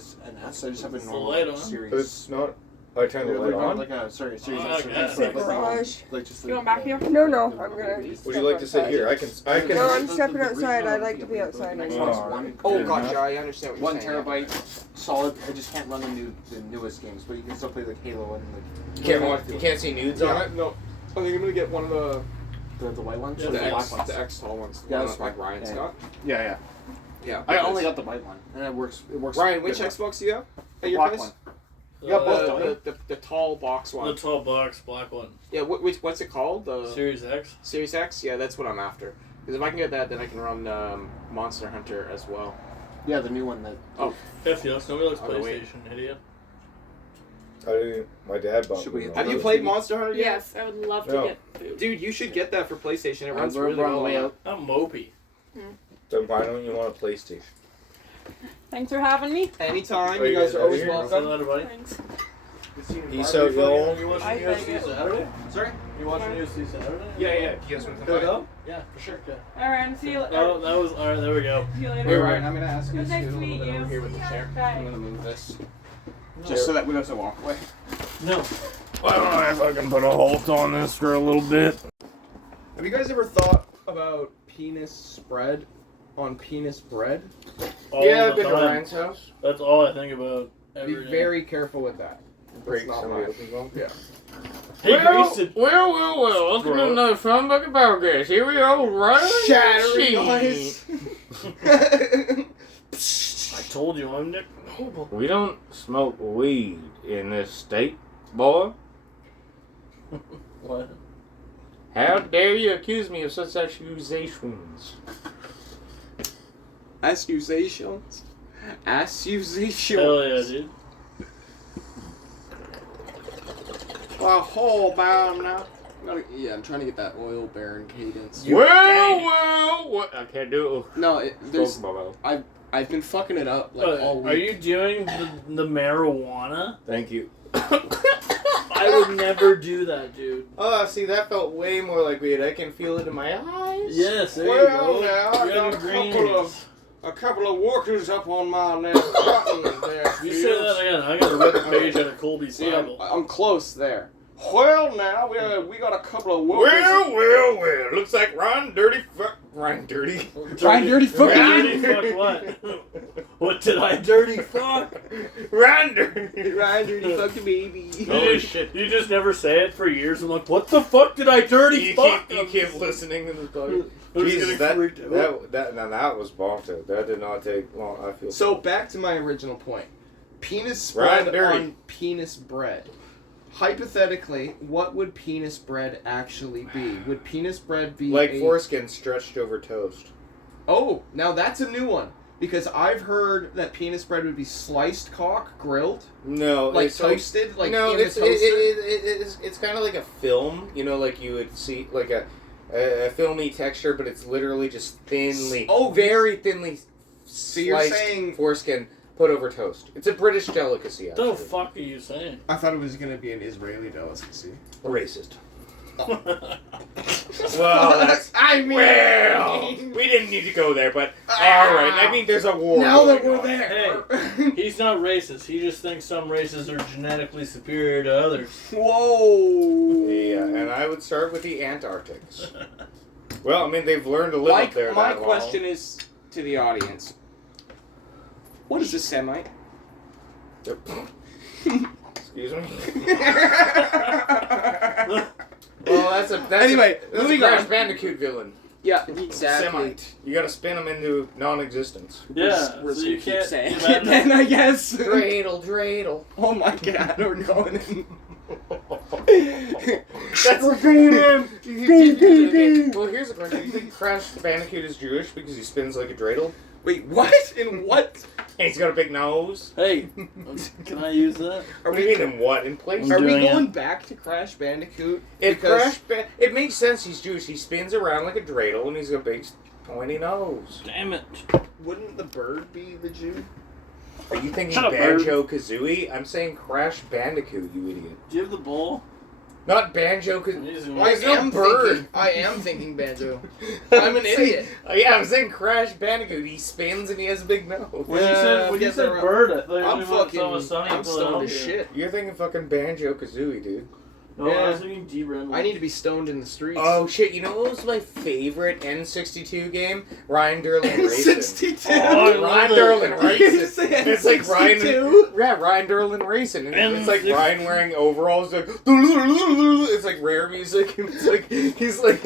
S. I just have a It's the normal light on. series. It's not. I turned the light on. Like a series. Oh, X, okay. like, Garage. like just You going back here? No, no, I'm gonna. Would you like to sit here? I can. No, I'm stepping outside. I like to be outside. Xbox One. Oh, gotcha. I understand what 1 you're saying. terabyte, solid. I just can't run the newest games, but you can still play like Halo and You can't watch. You can't see nudes on Yeah, it. no. I think I'm gonna get one of the the white ones. Yeah, or the the black X, ones. the X tall ones. Yeah, Yeah, that's like fine. Ryan's Yeah. got. Yeah. Yeah. I only got the white one, and it works. It works. Ryan, which good. Xbox do you have at your Black place? one. You got both, don't you? The tall box The one. 12 bucks, black one. Yeah, what's it called? The Series X. Series X? Yeah, that's what I'm after. Because if I can get that, then I can run Monster Hunter as well. Yeah, the new one that. Oh, If yes, nobody likes Oh, wait. PlayStation, idiot. My dad bought Should we- me have one. you played Monster Hunter yet? Yes, I would love to No. get food. Dude, you should get that for PlayStation. It runs We're really on the well. way out. I'm mopey. Then why don't you want a PlayStation? Thanks for having me. Anytime, Are you you guys guys are out always here? Say welcome. that, buddy. Thanks. Peace out, y'all. You watching I UFC think it- Saturday? Sorry? You watching UFC Saturday? Yeah. You guys want to Go, go. Yeah, for sure. Okay. Alright, see you later. Oh, that was alright. There we go. See you Hey, later. Ryan, I'm gonna ask you It was to nice scoot to a little meet bit you. over here with the chair. Bye. I'm gonna move this. No. Just so that we don't have to walk away. No. I don't know if I can put a halt on this for a little bit. Have you guys ever thought about penis spread on penis bread? All Yeah, the I've been to time. Ryan's house. That's all I think about Be every day. very careful with that. Break not somebody mine. else's bone. Yeah. Hey, Grace, well. Welcome to another PHUNBUCKET podcast. Here we are, right? Shattering eyes. I told you I'm Nick Noble. We don't smoke weed in this state, boy. What? How dare you accuse me of such accusations? Accusations. As you see, Hell yeah, dude. Whole bound now. Yeah, I'm trying to get that oil baron cadence. Well, what? I can't do it. No, I've been fucking it up like all week. Are you doing the marijuana? Thank you. I would never do that, dude. Oh, see, that felt way more like weed. I can feel it in my eyes. Yes, there you Well, go. now I Red got and green. a couple of workers up on my neck. You say that again. I gotta rip a page out of Colby's See, Bible. I'm close there. Well, now we got a couple of workers. Well. Looks like Ryan Dirty fuck. Ryan Dirty. Ryan Dirty fucking. Dirty fuck what? What did I dirty fuck? Ryan Dirty. Ryan Dirty fucking baby. Holy shit. You just never say it for years. I'm like, what the fuck did I dirty fuck? You keep listening to this dog. I'm just Jesus, getting freaked out. that was bonked. That did not take long. I feel So back to my original point. Penis Ryan spread Dirty. on penis bread. Hypothetically, what would penis bread actually be? Would penis bread be like foreskin stretched over toast. Oh, now that's a new one. Because I've heard that penis bread would be sliced cock, grilled, No, like it's toasted, like no, in the it's toaster. it's kind of like a film, you know, like you would see like a filmy texture, but it's literally just thinly, very thinly So you're sliced saying foreskin put over toast. It's a British delicacy. What the Actually. fuck are you saying? I thought it was gonna be an Israeli delicacy. Racist. Oh. Well, that's. I mean, Well, we didn't need to go there, but all right. I mean, there's a war. now that going we're on. there. He's not racist. He just thinks some races are genetically superior to others. Whoa. Yeah, and I would start with the Antarctics. Well, I mean, they've learned to live up there. My that question is to the audience: what is a Semite? Excuse me. Well, that's Anyway, a moving Crash on. Bandicoot villain. Yeah, exactly. Semite. You gotta spin them into non-existence. Yeah, We're so just you gonna keep can't. saying you it then, I guess. Dreidel. Oh my god, we're going in. That's we're going in. Well, here's a question. Do you think Crash Bandicoot is Jewish because he spins like a dreidel? Wait, what? In what? And he's got a big nose? Hey, can I use that? What do you mean in what? In place? Are we doing going back to Crash Bandicoot? It makes sense he's Jewish. He spins around like a dreidel and he's got a big pointy nose. Damn it. Wouldn't the bird be the Jew? Are you thinking Shut up, bird. Banjo-Kazooie? I'm saying Crash Bandicoot, you idiot. Do you have the bowl? Not Banjo-Kazooie. I There's no am bird. thinking Banjo. I'm an idiot. Oh, yeah, I'm saying Crash Bandicoot. He spins and he has a big nose. When you said around. bird, I thought I'm you fucking. were Sunny I'm stoned as shit. You're thinking fucking Banjo-Kazooie, dude. No, I was thinking D-Randall. I need to be stoned in the streets. Oh shit, you know what was my favorite N62 game? Ryan Derlin Racing. N62. Oh, Ryan I Derlin love Racing. It's like Ryan. N62? Yeah, Ryan Derlin Racing. And it's like N6. Ryan wearing overalls. Like, it's like rare music. It's like he's like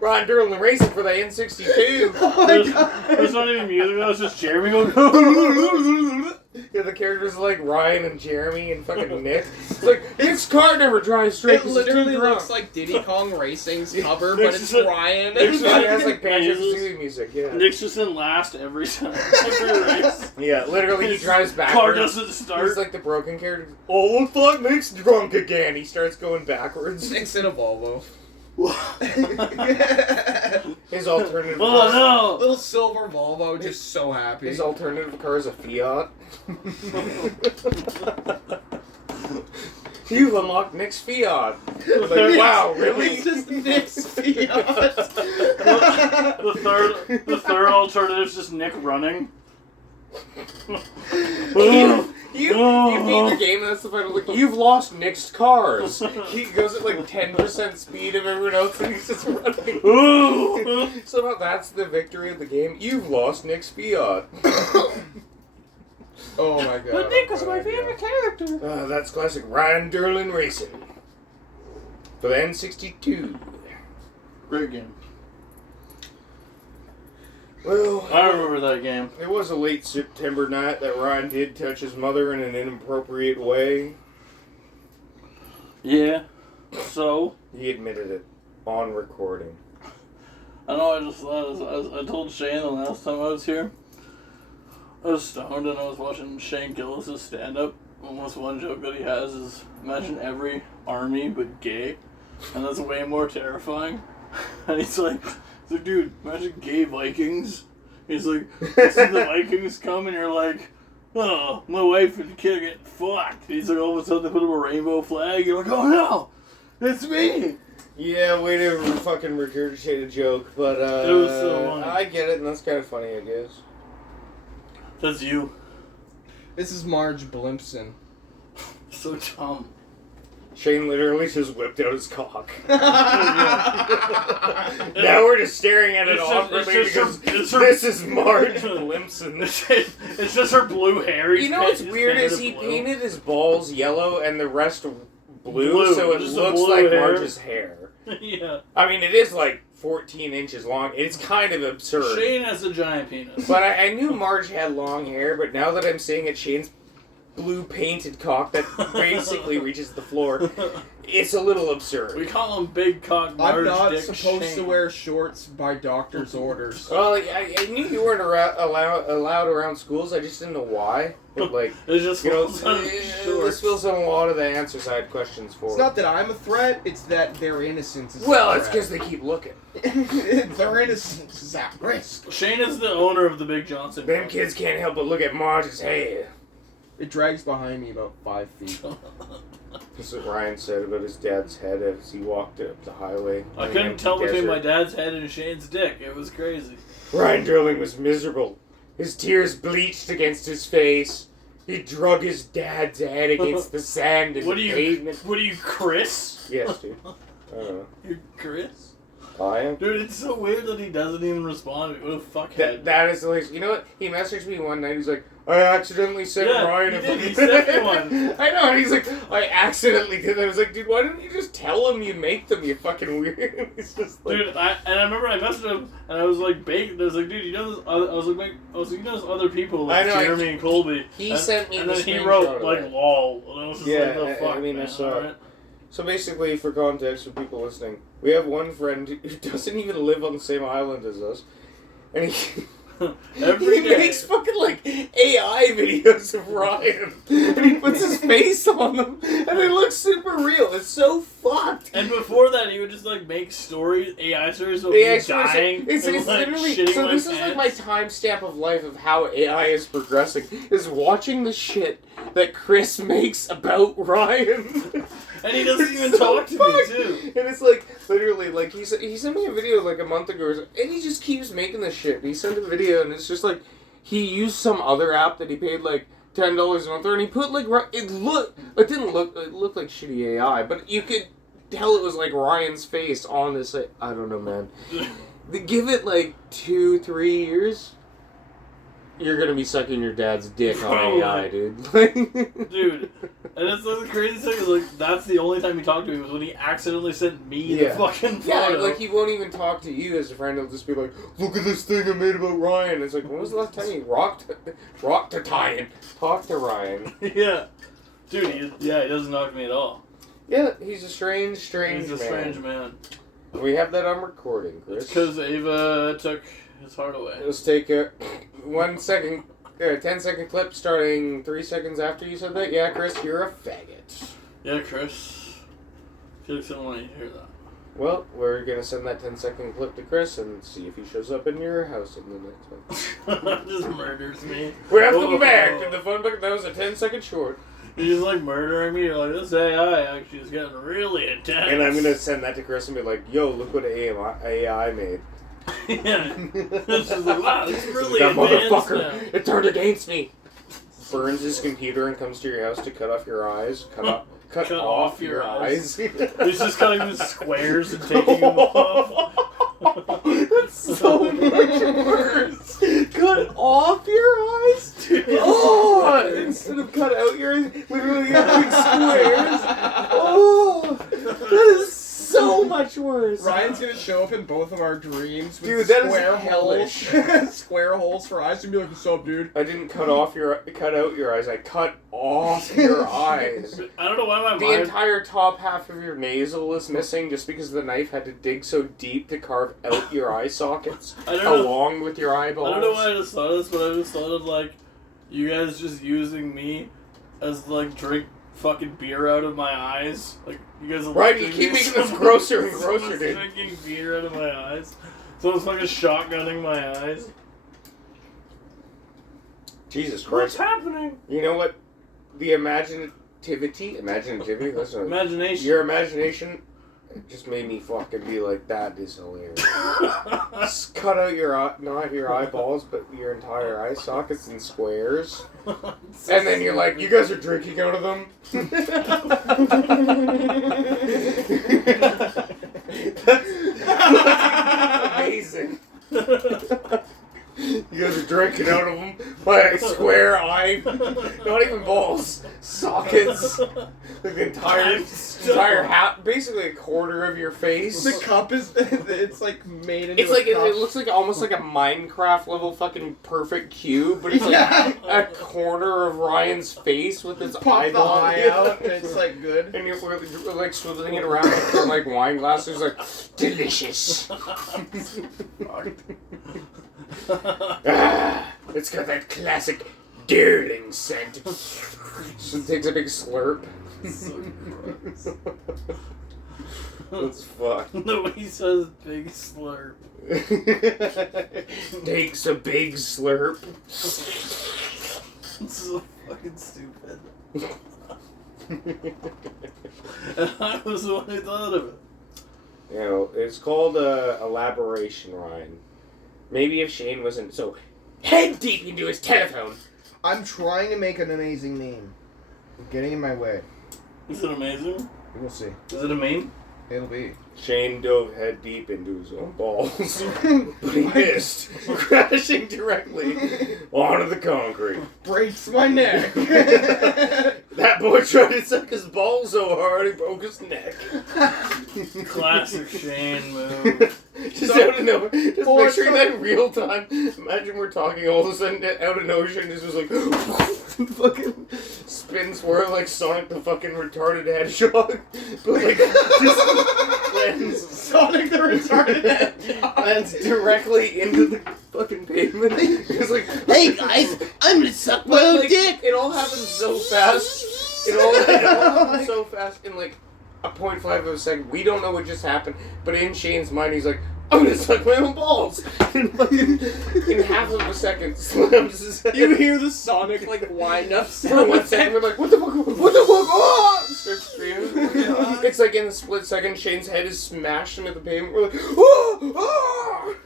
Ryan Derlin Racing for the N62. Oh my god. There's not even music, that was just Jeremy going. Yeah, the characters are like Ryan and Jeremy and fucking Nick. It's like Nick's car never drives straight. It 'cause he's too literally drunk. looks like Diddy Kong Racing's cover, but Nick's it's just- Ryan. It has like Banjo-Kazooie music. Yeah. Nick's just in last every time. Every race. Yeah, literally, he drives backwards. Car doesn't start. He's like the broken character. Oh, looks like Nick's drunk again. He starts going backwards. Nick's in a Volvo. His alternative. Oh no! Little silver Volvo, just so happy. His alternative car is a Fiat. You've unlocked Nick's Fiat. Like, wow, really? It's just Nick's Fiat. The third alternative is just Nick running. You beat the game, and that's the final. Like, you've lost Nick's cars. He goes at like 10% speed of everyone else, and he's just running. Ooh. Somehow that's the victory of the game. You've lost Nick's Fiat. Oh my god. But Nick was my favorite character. That's classic Ryan Derlin Racing. For the N62. Great game. Well, I remember that game. it was a late September night that Ryan did touch his mother in an inappropriate way. Yeah. So? He admitted it on recording. I know, I told Shane the last time I was here. I was stoned and I was watching Shane Gillis' stand-up. Almost one joke that he has is, imagine every army but gay, and that's way more terrifying. And he's like, dude, imagine gay Vikings. He's like, you see the Vikings come and you're like, oh, my wife and the kid are getting fucked. He's like, all of a sudden they put up a rainbow flag. You're like, oh no, it's me. Yeah, way to fucking regurgitate a joke, but It was so funny. I get it, and that's kind of funny, I guess. That's you. This is Marge Blimpson. So dumb. Shane literally just whipped out his cock. Now we're just staring at it awkwardly because this is Marge Blimpson. It's just her blue hair. You know what's weird is he painted his balls yellow and the rest blue so it just looks blue like hair. Marge's hair. Yeah. I mean, it is like 14 inches long. It's kind of absurd. Shane has a giant penis. But I knew Marge had long hair, but now that I'm seeing it, Shane's blue painted cock that basically reaches the floor, it's a little absurd. We call him Big Cock Marge I'm not Dick supposed Shane. to wear shorts by doctor's orders. Well, I knew you weren't allowed around schools. I just didn't know why. But like, It's just you know, falls on his this shorts. fills in a lot of the answers I had questions for. It's not that I'm a threat, it's that their innocence is Well, a it's because they keep looking. their innocence is at risk. Shane is the owner of the Big Johnson. Them kids can't help but look at Marge's head. It drags behind me about 5 feet. That's what Ryan said about his dad's head as he walked up the highway. I in the couldn't empty tell between desert. my dad's head and Shane's dick. It was crazy. Ryan Drilling was miserable. His tears bleached against his face. He drug his dad's head against the sand and What the are you? pavement. What are you, Chris? Yes, dude. I don't know. You Chris? I am. Dude, it's so weird that he doesn't even respond. What a fuckhead. That is hilarious. You know what? He messaged me one night. He's like, I accidentally sent Yeah, Ryan he a did. He fucking-" sent me one. I know, and he's like, I accidentally did that. I was like, dude, why didn't you just tell him you make them, you fucking weird? He's just like, Dude, I remember I messaged him and I was like, baked. I was like, dude, you know this? I was like, you know those other people like I know, Jeremy and Colby. he and, sent me and the then he screenshot wrote of like that. lol, and I was just Yeah, like, the fuck, I mean, I man. saw it. Alright. So basically, for context, for people listening, we have one friend who doesn't even live on the same island as us, and he Every he day. makes fucking like AI videos of Ryan, and he puts his face on them, and they look super real. It's so fucked. And before that, he would just like make stories, AI stories of Yeah, me dying. it's and, like, literally shitting so. my This is like my pants. timestamp of life of how AI is progressing. Is watching the shit that Chris makes about Ryan. And he doesn't even So talk to me fucked. too. And it's like literally like he sent me a video like a month ago, and he just keeps making this shit. And he sent a video, and it's just like he used some other app that he paid like $10 a month, and he put like it looked like shitty AI, but you could tell it was like Ryan's face on this. Like, I don't know, man. Give it like 2-3 years. You're gonna be sucking your dad's dick on Probably. AI, dude. Dude, and it's like the craziest thing is like that's the only time he talked to me was when he accidentally sent me Yeah. the fucking Yeah, photo. like he won't even talk to you as a friend. He'll just be like, "Look at this thing I made about Ryan." It's like, when was the last time you rocked to Ryan? Talk to Ryan. Yeah, dude, he doesn't talk to me at all. Yeah, he's a strange He's man. a strange man. We have that on recording, Chris. It's because Ava took his heart away. Let's take a 10 second clip starting 3 seconds after you said that. Yeah, Chris, you're a faggot. Yeah, Chris. Felix didn't want you to hear that. Well, we're gonna send that 10-second clip to Chris and see if he shows up in your house in the next one. Just murders me. Welcome back to the Fun Bucket. That was a 10-second short. You're just like murdering me. You're like, this AI actually is getting really intense. And I'm gonna send that to Chris and be like, "Yo, look what AI made." Yeah. It's just like, wow, this is really That advanced motherfucker! now. It turned against me. Burns his computer and comes to your house to cut off your eyes. Cut off your eyes. He's just cutting the squares and taking them off. That's so much worse. Cut off your eyes? Oh! Instead of cut out your eyes, literally having squares. Oh! That is so much worse. Ryan's gonna show up in both of our dreams with Dude, that is square hellish. holes. Square holes for eyes. And be like, what's up, dude? I didn't cut out your eyes. I cut off your eyes. I don't know why my The mind... entire top half of your nasal is missing just because the knife had to dig so deep to carve out your eye sockets I don't know. along with your eyeballs. I don't know why I just thought of this, but I just thought of like You guys just using me as like drink fucking beer out of my eyes. Like you guys are Right, you keep making this grosser and grosser, dude. Drinking beer out of my eyes. Someone's fucking shotgunning my eyes. Jesus What's Christ. happening? You know what? The imaginativity, listen, Imagination. your imagination just made me fucking be like, that is hilarious. Just cut out your not your eyeballs, but your entire eye sockets in squares. And then you're like, you guys are drinking out of them? that's amazing. You guys are drinking out of them by a square eye, not even balls, sockets, like the entire hat, basically a quarter of your face. The cup is, it's like made into It's like, a cup. it looks like almost like a Minecraft level fucking perfect cube, but it's like a corner of Ryan's face with its Pop the eyeball. eye out, and it's like good. And you're like swiveling it around like wine glasses, like, delicious. It's got that classic darling scent. So it takes a big slurp. So gross. That's fun. The way he says big slurp. Takes a big slurp. It's so fucking stupid. And I was the one who thought of it. You know, it's called elaboration, Ryan. Maybe if Shane wasn't so head deep into his telephone. I'm trying to make an amazing meme. I'm getting in my way. Is it amazing? We'll see. Is it a meme? It'll be. Shane dove head deep into his own balls, but he missed, crashing directly onto the concrete. Breaks my neck. That boy tried to suck his balls so hard he broke his neck. Classic Shane move. Just out of nowhere. Just picturing that in real time. Imagine we're talking all of a sudden out of nowhere and just was like fucking spins swirl like Sonic the fucking retarded hedgehog. But like just lands Sonic the retarded hedgehog. lands directly into the fucking pavement. It's like, Hey guys, I'm gonna suck my own like, dick. it all happens so fast. It all happens so fast in like a 0.5 of a second. We don't know what just happened, but in Shane's mind, he's like, I'm gonna suck my own balls. And fucking in half of a second, slams his head. You hear the Sonic like wind up For sound. 1 second, we're like, what the fuck? What the fuck? Oh! Starts screaming. It's like in the split second, Shane's head is smashed into the pavement. We're like, oh! Oh!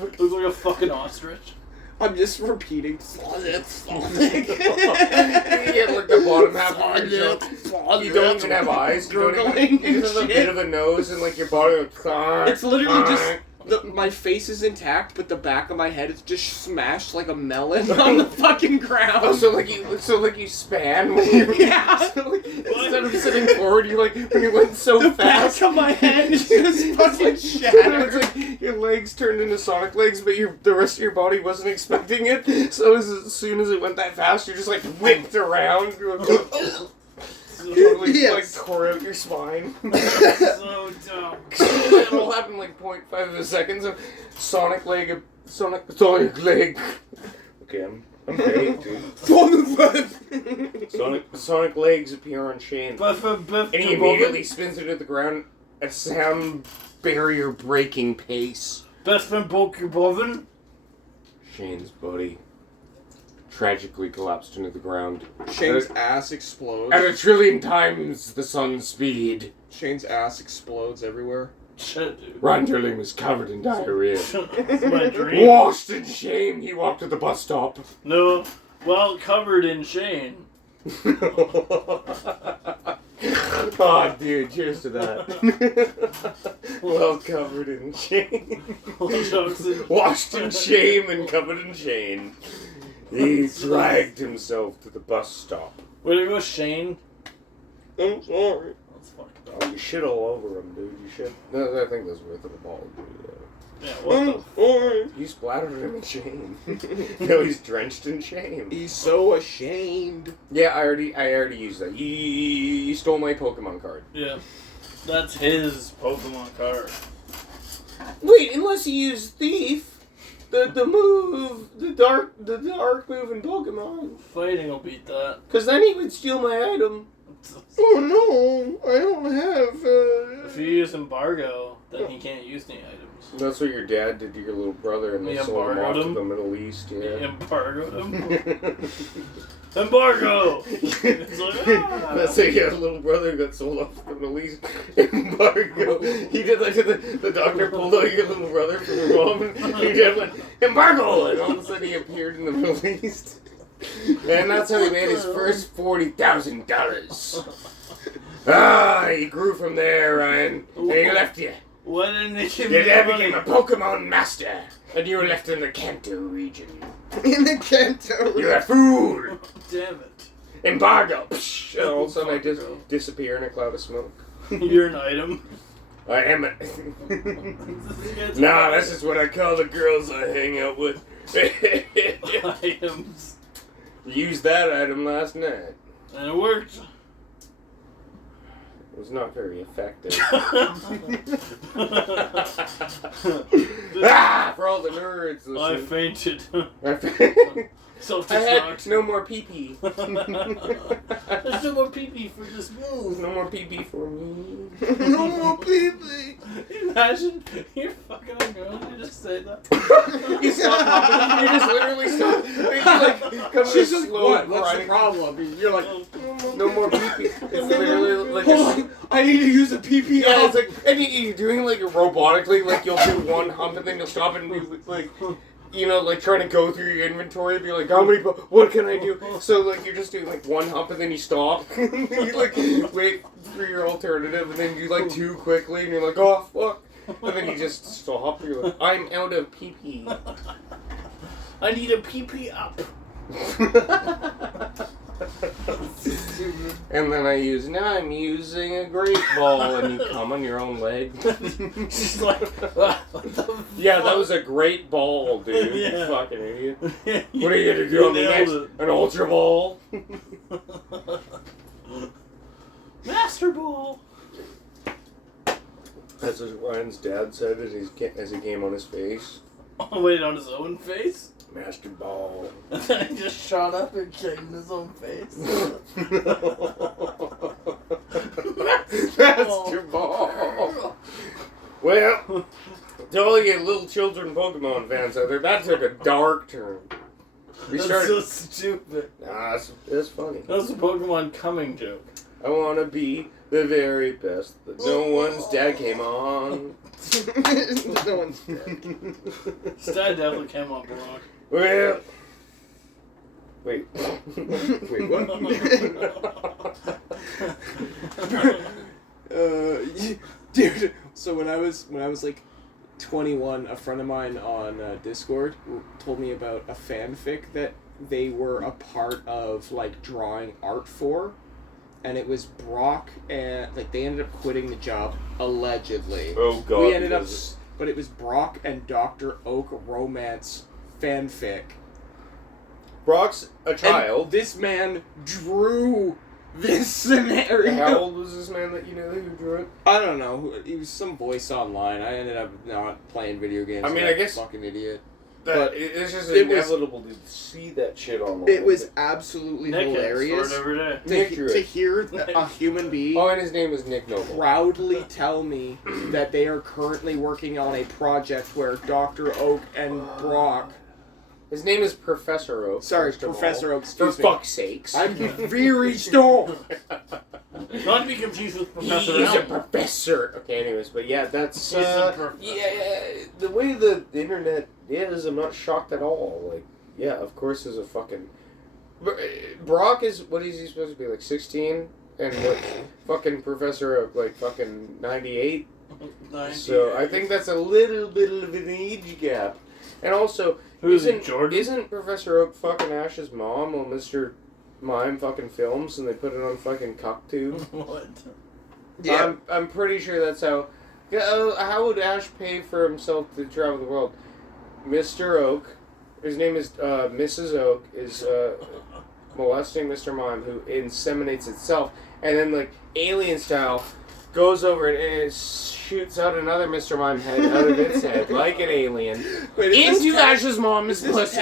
Looks like a fucking ostrich. I'm just repeating Sonic, Sonic. You get like the bottom half of your jump. You don't even have eyes. You don't Gurgling even, you just have a bit of a nose and like your body like, It's literally just my face is intact, but the back of my head is just smashed like a melon on the fucking ground. Oh, so like you span when you Yeah. So like, instead of sitting forward, you like when you went so The fast. back of my head is just fucking It's shattered. like your legs turned into Sonic legs, but the rest of your body wasn't expecting it. So as soon as it went that fast, you're just like whipped around. You're like, totally like tore out your spine. So dumb. It all happened like 0.5 of a second. So Sonic leg. Okay, I'm great, dude. Sonic legs appear on Shane. And he immediately spins it to the ground at a sound barrier breaking pace. Best friend broke your bobbin. Shane's body tragically collapsed into the ground. Shane's ass explodes. At 1,000,000,000 times the sun's speed. Shane's ass explodes everywhere. Shit, dude. Ron Drilling was covered in diarrhea. It's my dream. Washed in shame, he walked to the bus stop. No, well, covered in Shane. Oh, dude, cheers to that. Well covered in shame. Washed in shame and covered in shame. He dragged himself to the bus stop. Way to go, Shane. I'm sorry. That's fucked Oh, up. you shit all over him, dude. You shit. No, I think that's worth it a ball, dude. Yeah, what the You splattered him in shame. No, he's drenched in shame. He's so ashamed. Yeah, I already used that. You stole my Pokemon card. Yeah. That's his Pokemon card. Wait, unless you use Thief. the move, the dark move in Pokemon. Fighting will beat that. Cause then he would steal my item. Oh no, I don't have. If you use embargo, then he can't use any items. That's what your dad did to your little brother, and they sold him off to the Middle East. Yeah. Embargoed him. Embargo. It's like, That's it. Yeah, little brother got sold off to the Middle East. Embargo. He did like the doctor pulled out your little brother from your mom, and he just went embargo, and all of a sudden he appeared in the Middle East. And that's how he made his first $40,000. He grew from there, Ryan, and he left you. Why didn't they give Your me dad the became a money? Pokemon master, and you were left in the Kanto region. In the Kanto. You're a fool. Damn it. Embargo. Psh, and all of a sudden I just disappear in a cloud of smoke. You're an item. I am it. Nah, that's just what I call the girls I hang out with. Items. Used that item last night. And it worked. It was not very effective. For all the nerds I listening. fainted. I had no more pee-pee. There's no more pee-pee for this move. No more pee-pee for me. No more pee-pee. Imagine you're fucking a girl and you just say that. You stop popping. You just literally stop. She's like, slow what? What's the grinding. problem? You're like, No more pee-pee. It's literally like a... I need to use a pee-pee. Yeah, it's like, and you're doing like robotically, like you'll do one hump and then you'll stop and be like, you know, like trying to go through your inventory and be like, how many, what can I do? So like you're just doing like one hump and then you stop. You like wait for your alternative and then you like two quickly and you're like, oh fuck. And then you just stop. You're like, I'm out of pee-pee. I need a pee-pee up. And then now I'm using a great ball and you come on your own leg. She's like, what the Yeah, fuck? that was a great ball, dude. You Yeah. fucking idiot. Yeah, What are you gonna do on the nailed next? it. An ultra ball? Master Ball. That's what Ryan's dad said as he came on his face. Oh, wait, on his own face? Master ball. And then he just shot up and kicked in his own face. Master ball. Well, to all you little children Pokemon fans out there, that took a dark turn. That's so stupid. Nah, it's funny. That's a Pokemon coming joke. I want to be the very best that no one's dad came on. No one's dead. His dad definitely came on Brock. Well, wait. Wait, what? Dude, so when I was like 21, a friend of mine on Discord told me about a fanfic that they were a part of, like, drawing art for, and it was Brock and, like, they ended up quitting the job, allegedly. Oh god. We ended up, but it was Brock and Dr. Oak romance fanfic. Brock's a child. And this man drew this scenario. How old was this man that you knew who drew it? I don't know. He was some voice online. I ended up not playing video games. I mean, like I guess- a fucking idiot. But it's just it was- inevitable to see that shit online. It was absolutely Nick hilarious Hilarious. Every day. Nick drew to it. hear a human being Oh, and his name is Nick Noble. proudly tell me that they are currently working on a project where Dr. Oak and Brock. His name is Professor Oak. Sorry, first of Professor all. Oak. Excuse For me. fuck's sakes. I'm very stoned. Not to be confused with Professor He's a Elm. professor. Okay, anyways, but yeah, that's He's a professor. yeah. The way the internet is, I'm not shocked at all. Like, yeah, of course, there's a fucking Brock is what is he supposed to be, like 16, and what fucking Professor Oak, like fucking 98. So I think that's a little bit of an age gap, and also Who's it, Jordan? Isn't Professor Oak fucking Ash's mom on Mr. Mime fucking films, and they put it on fucking CockTube? What? Yeah. I'm pretty sure that's how. How would Ash pay for himself to travel the world? Mr. Oak, his name is Mrs. Oak, is molesting Mr. Mime, who inseminates itself, and then like alien style, goes over and it shoots out another Mr. Mime head out of its head, like an alien, into Ash's mom's pussy,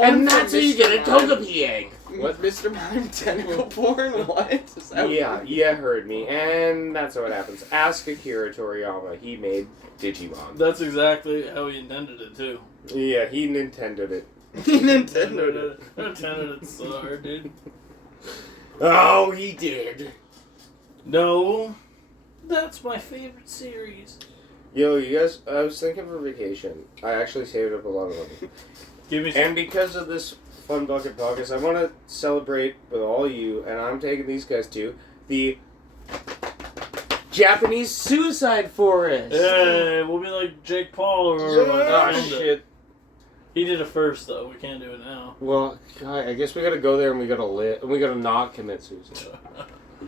and that's how you get a Togepi. What, Mr. Mime tentacle porn? What? Is that Yeah, you heard me, and that's how it happens. Ask Akira Toriyama, he made Digimon. That's exactly how he intended it, too. Yeah, he Nintended it. Intended it so hard, dude. Oh, he did. No. That's my favorite series. Yo, you guys, I was thinking for vacation. I actually saved up a lot of money. Give me some. And because of this Fun Bucket podcast, I want to celebrate with all of you, and I'm taking these guys to the Japanese suicide forest. Hey, we'll be like Jake Paul or Oh, shit. He did it first, though. We can't do it now. Well, God, I guess we gotta go there and we gotta not commit suicide.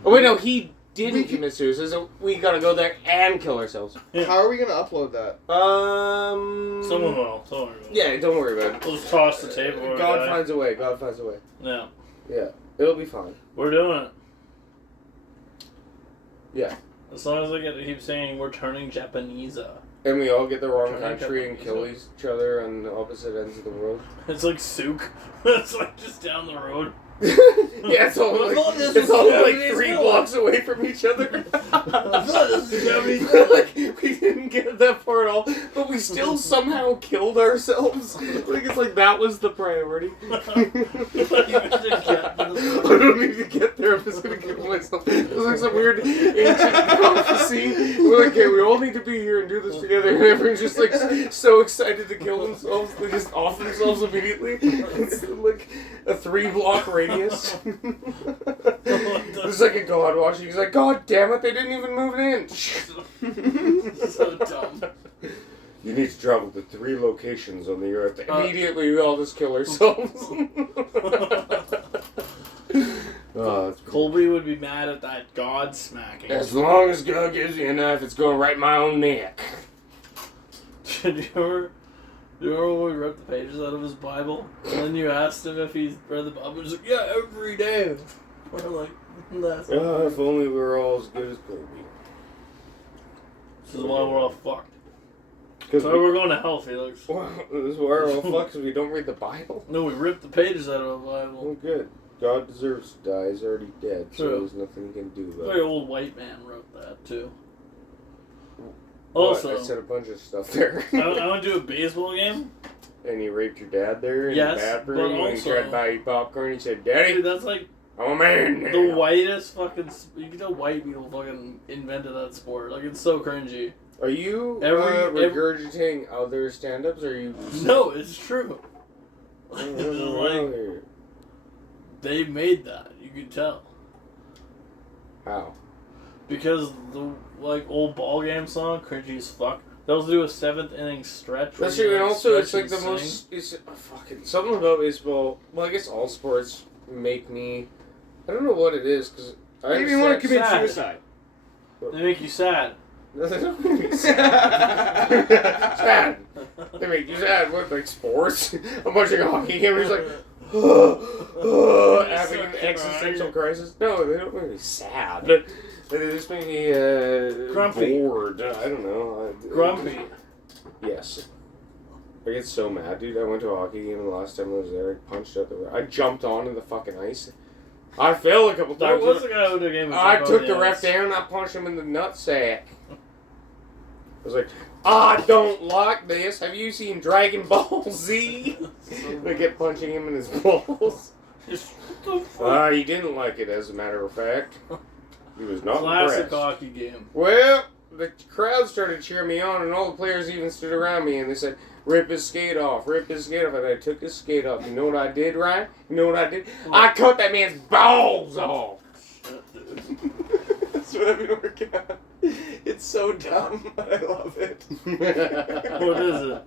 Oh, wait, no, he didn't commit suicide, so we gotta go there and kill ourselves. Yeah. How are we gonna upload that? Someone will. Yeah, don't worry about it. We'll just toss the tape over. God finds a way. God finds a way. Yeah. Yeah, it'll be fine. We're doing it. Yeah. As long as I get to keep saying we're turning Japanese. And we all get the wrong Trying to country and get kill each other on the opposite ends of the world. It's like Souk. It's like just down the road. Yeah, it's all like, This it's is all like Japanese 3 villain. blocks away from each other. This is Japanese Like, we didn't get that far at all, but we still somehow killed ourselves. Like, it's like that was the priority. I don't need to get there, I'm just gonna kill myself. It's like some weird ancient prophecy. We're like, okay, we all need to be here and do this together, and everyone's just like so excited to kill themselves, they just off themselves immediately. It's like a 3-block radius. It's like a god watching. He's like, God damn it, they didn't even move an inch. So dumb. You need to travel to 3 locations on the earth. Immediately, we all just kill ourselves. Oh, that's Colby would be mad at that God smacking. as long as God gives you a knife, it's going right in my own neck. Did you ever when we ripped the pages out of his Bible? And then you asked him if he's read the Bible. He's like, yeah, every day. We're like, that's Oh, if only we were all as good as Kobe. This is why we're all fucked. Because So we're going to hell, Felix. this is why we're all fucked, because we don't read the Bible. No, we ripped the pages out of the Bible. Oh, good. God deserves to die. He's already dead, so True. there's nothing he can do The about it. old white man wrote that, too. What? Also, I said a bunch of stuff there. I went to a baseball game. And you raped your dad there in Yes, the bathroom but when he also- tried to buy you popcorn. He said, Daddy, Dude, that's like I'm a man now. the whitest fucking... You can tell white people fucking invented that sport. Like, it's so cringy. Are you Every- regurgitating other stand-ups, or are you... No, it's true. What's It's wrong like, here? they made that. You can tell. How? Because the, like, old ball game song, cringy as fuck. They'll do a 7th inning stretch. where That's you, true, and like, also it's stretch like the and most... It's fucking... Something about baseball... Well, I guess all sports make me... I don't know what it is, because... Maybe you want to commit sad. suicide. sing. They make you sad. No, they don't make me sad. Sad. They make you sad. What, like sports? I'm watching a hockey game and it's like... having an existential crisis. No, they don't make me sad. They just make me Grumpy. bored. I don't know. Grumpy. Yes. I get so mad, dude. I went to a hockey game the last time I was there. I punched out the... I jumped onto the fucking ice. I fell a couple There times. was a guy who did a game of I football took the dance. ref down and I punched him in the nutsack. I was like, I don't like this. Have you seen Dragon Ball Z? They kept punching him in his balls. He didn't like it, as a matter of fact. He was not Classic impressed. hockey game. Well, the crowd started cheering me on, and all the players even stood around me, and they said, rip his skate off, rip his skate off. And I took his skate off. You know what I did, Ryan? You know what I did? I cut that man's balls off. That's what I've been working on. It's so dumb, but I love it. What is it?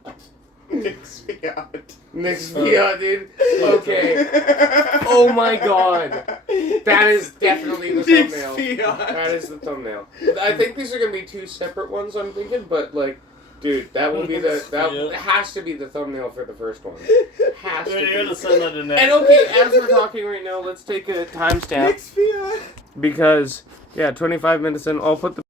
Nick's Fiat. Nick's Fiat, dude. Okay. Oh my god. That is definitely the Nick's thumbnail. Fiat. That is the thumbnail. I think these are gonna be 2 separate ones, I'm thinking, but like, dude, that will be that Yeah. has to be the thumbnail for the first one. Has to You're be. gonna send that to Nick. And okay, as we're talking right now, let's take a timestamp Nick's Fiat. because 25 minutes in, I'll put the